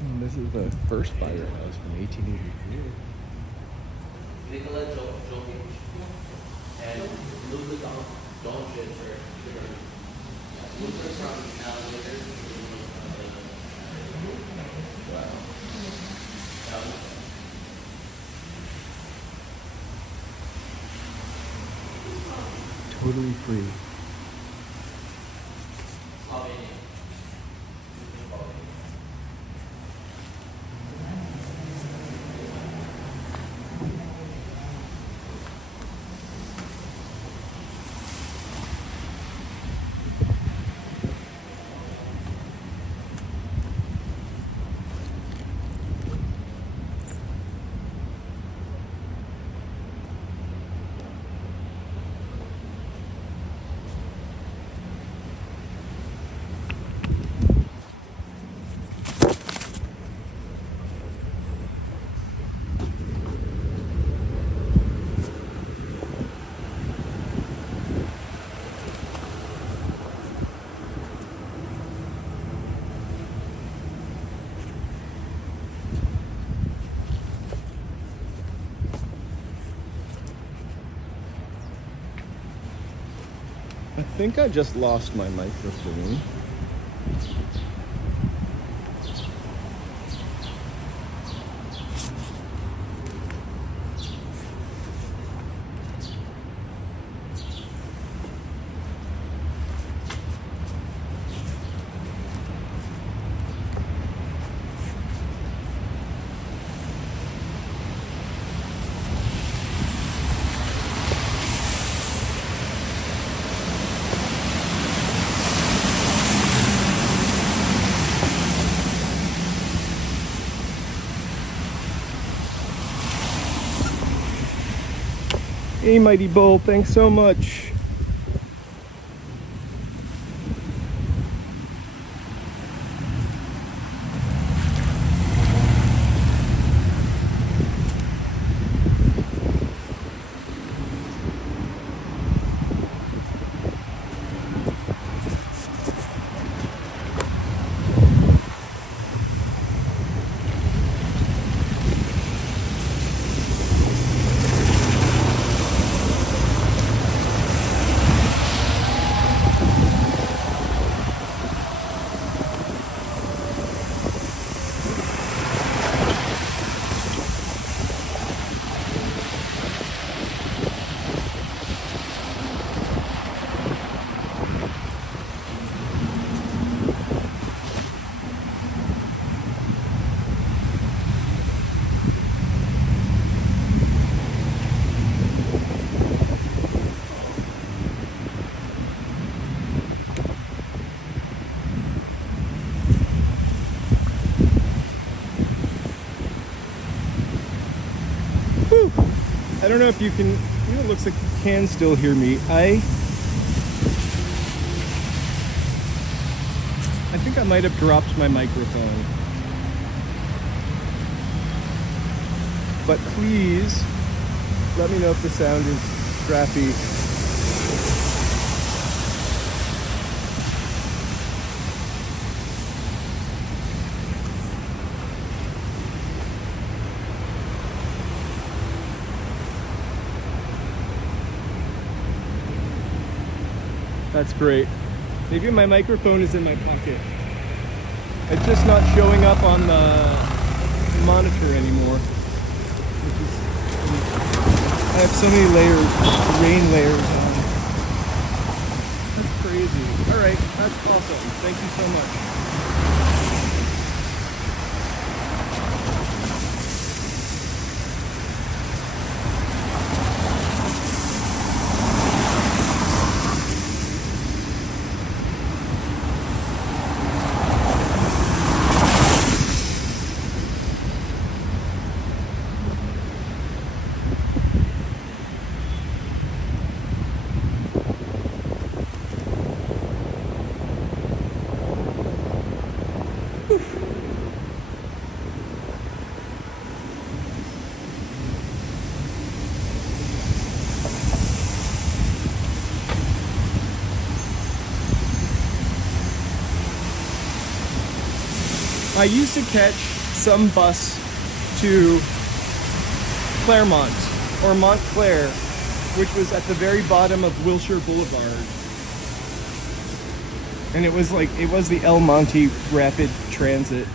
And this is the first firehouse from 1883. Totally free. I think I just lost my microphone. Hey, Mighty Bull, thanks so much. I don't know if you can, it looks like you can still hear me. I think I might have dropped my microphone. But please let me know if the sound is crappy. That's great. Maybe my microphone is in my pocket. It's just not showing up on the monitor anymore. I have so many layers, rain layers on. That's crazy. All right, that's awesome. Thank you so much. I used to catch some bus to Claremont or Montclair, which was at the very bottom of Wilshire Boulevard. And it was the El Monte Rapid Transit.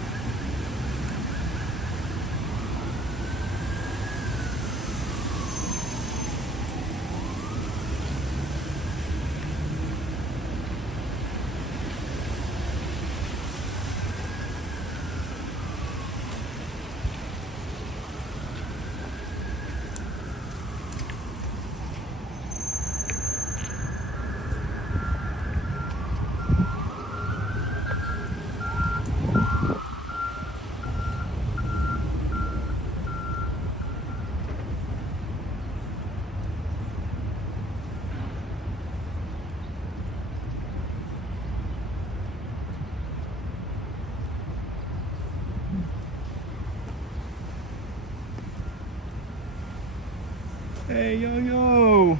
Hey, yo, yo.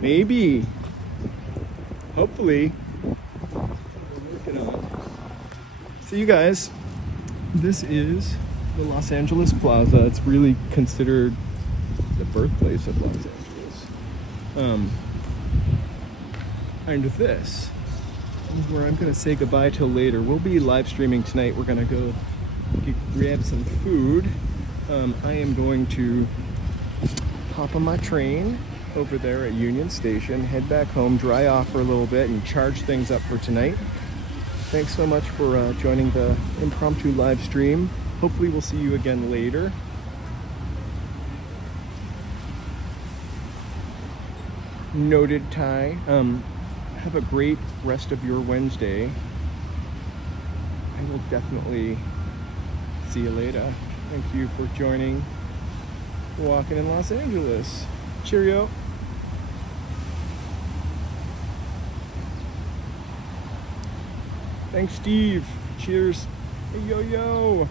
Maybe. Hopefully. We're working on it. So you guys, this is the Los Angeles Plaza. It's really considered the birthplace of Los Angeles. And this is where I'm gonna say goodbye till later. We'll be live streaming tonight. We're gonna go grab some food. I am going to hop on my train over there at Union Station, head back home, dry off for a little bit, and charge things up for tonight. Thanks so much for joining the impromptu live stream. Hopefully we'll see you again later. Noted, Ty. Have a great rest of your Wednesday. I will definitely see you later. Thank you for joining Walking in Los Angeles. Cheerio. Thanks, Steve. Cheers. Hey, yo, yo.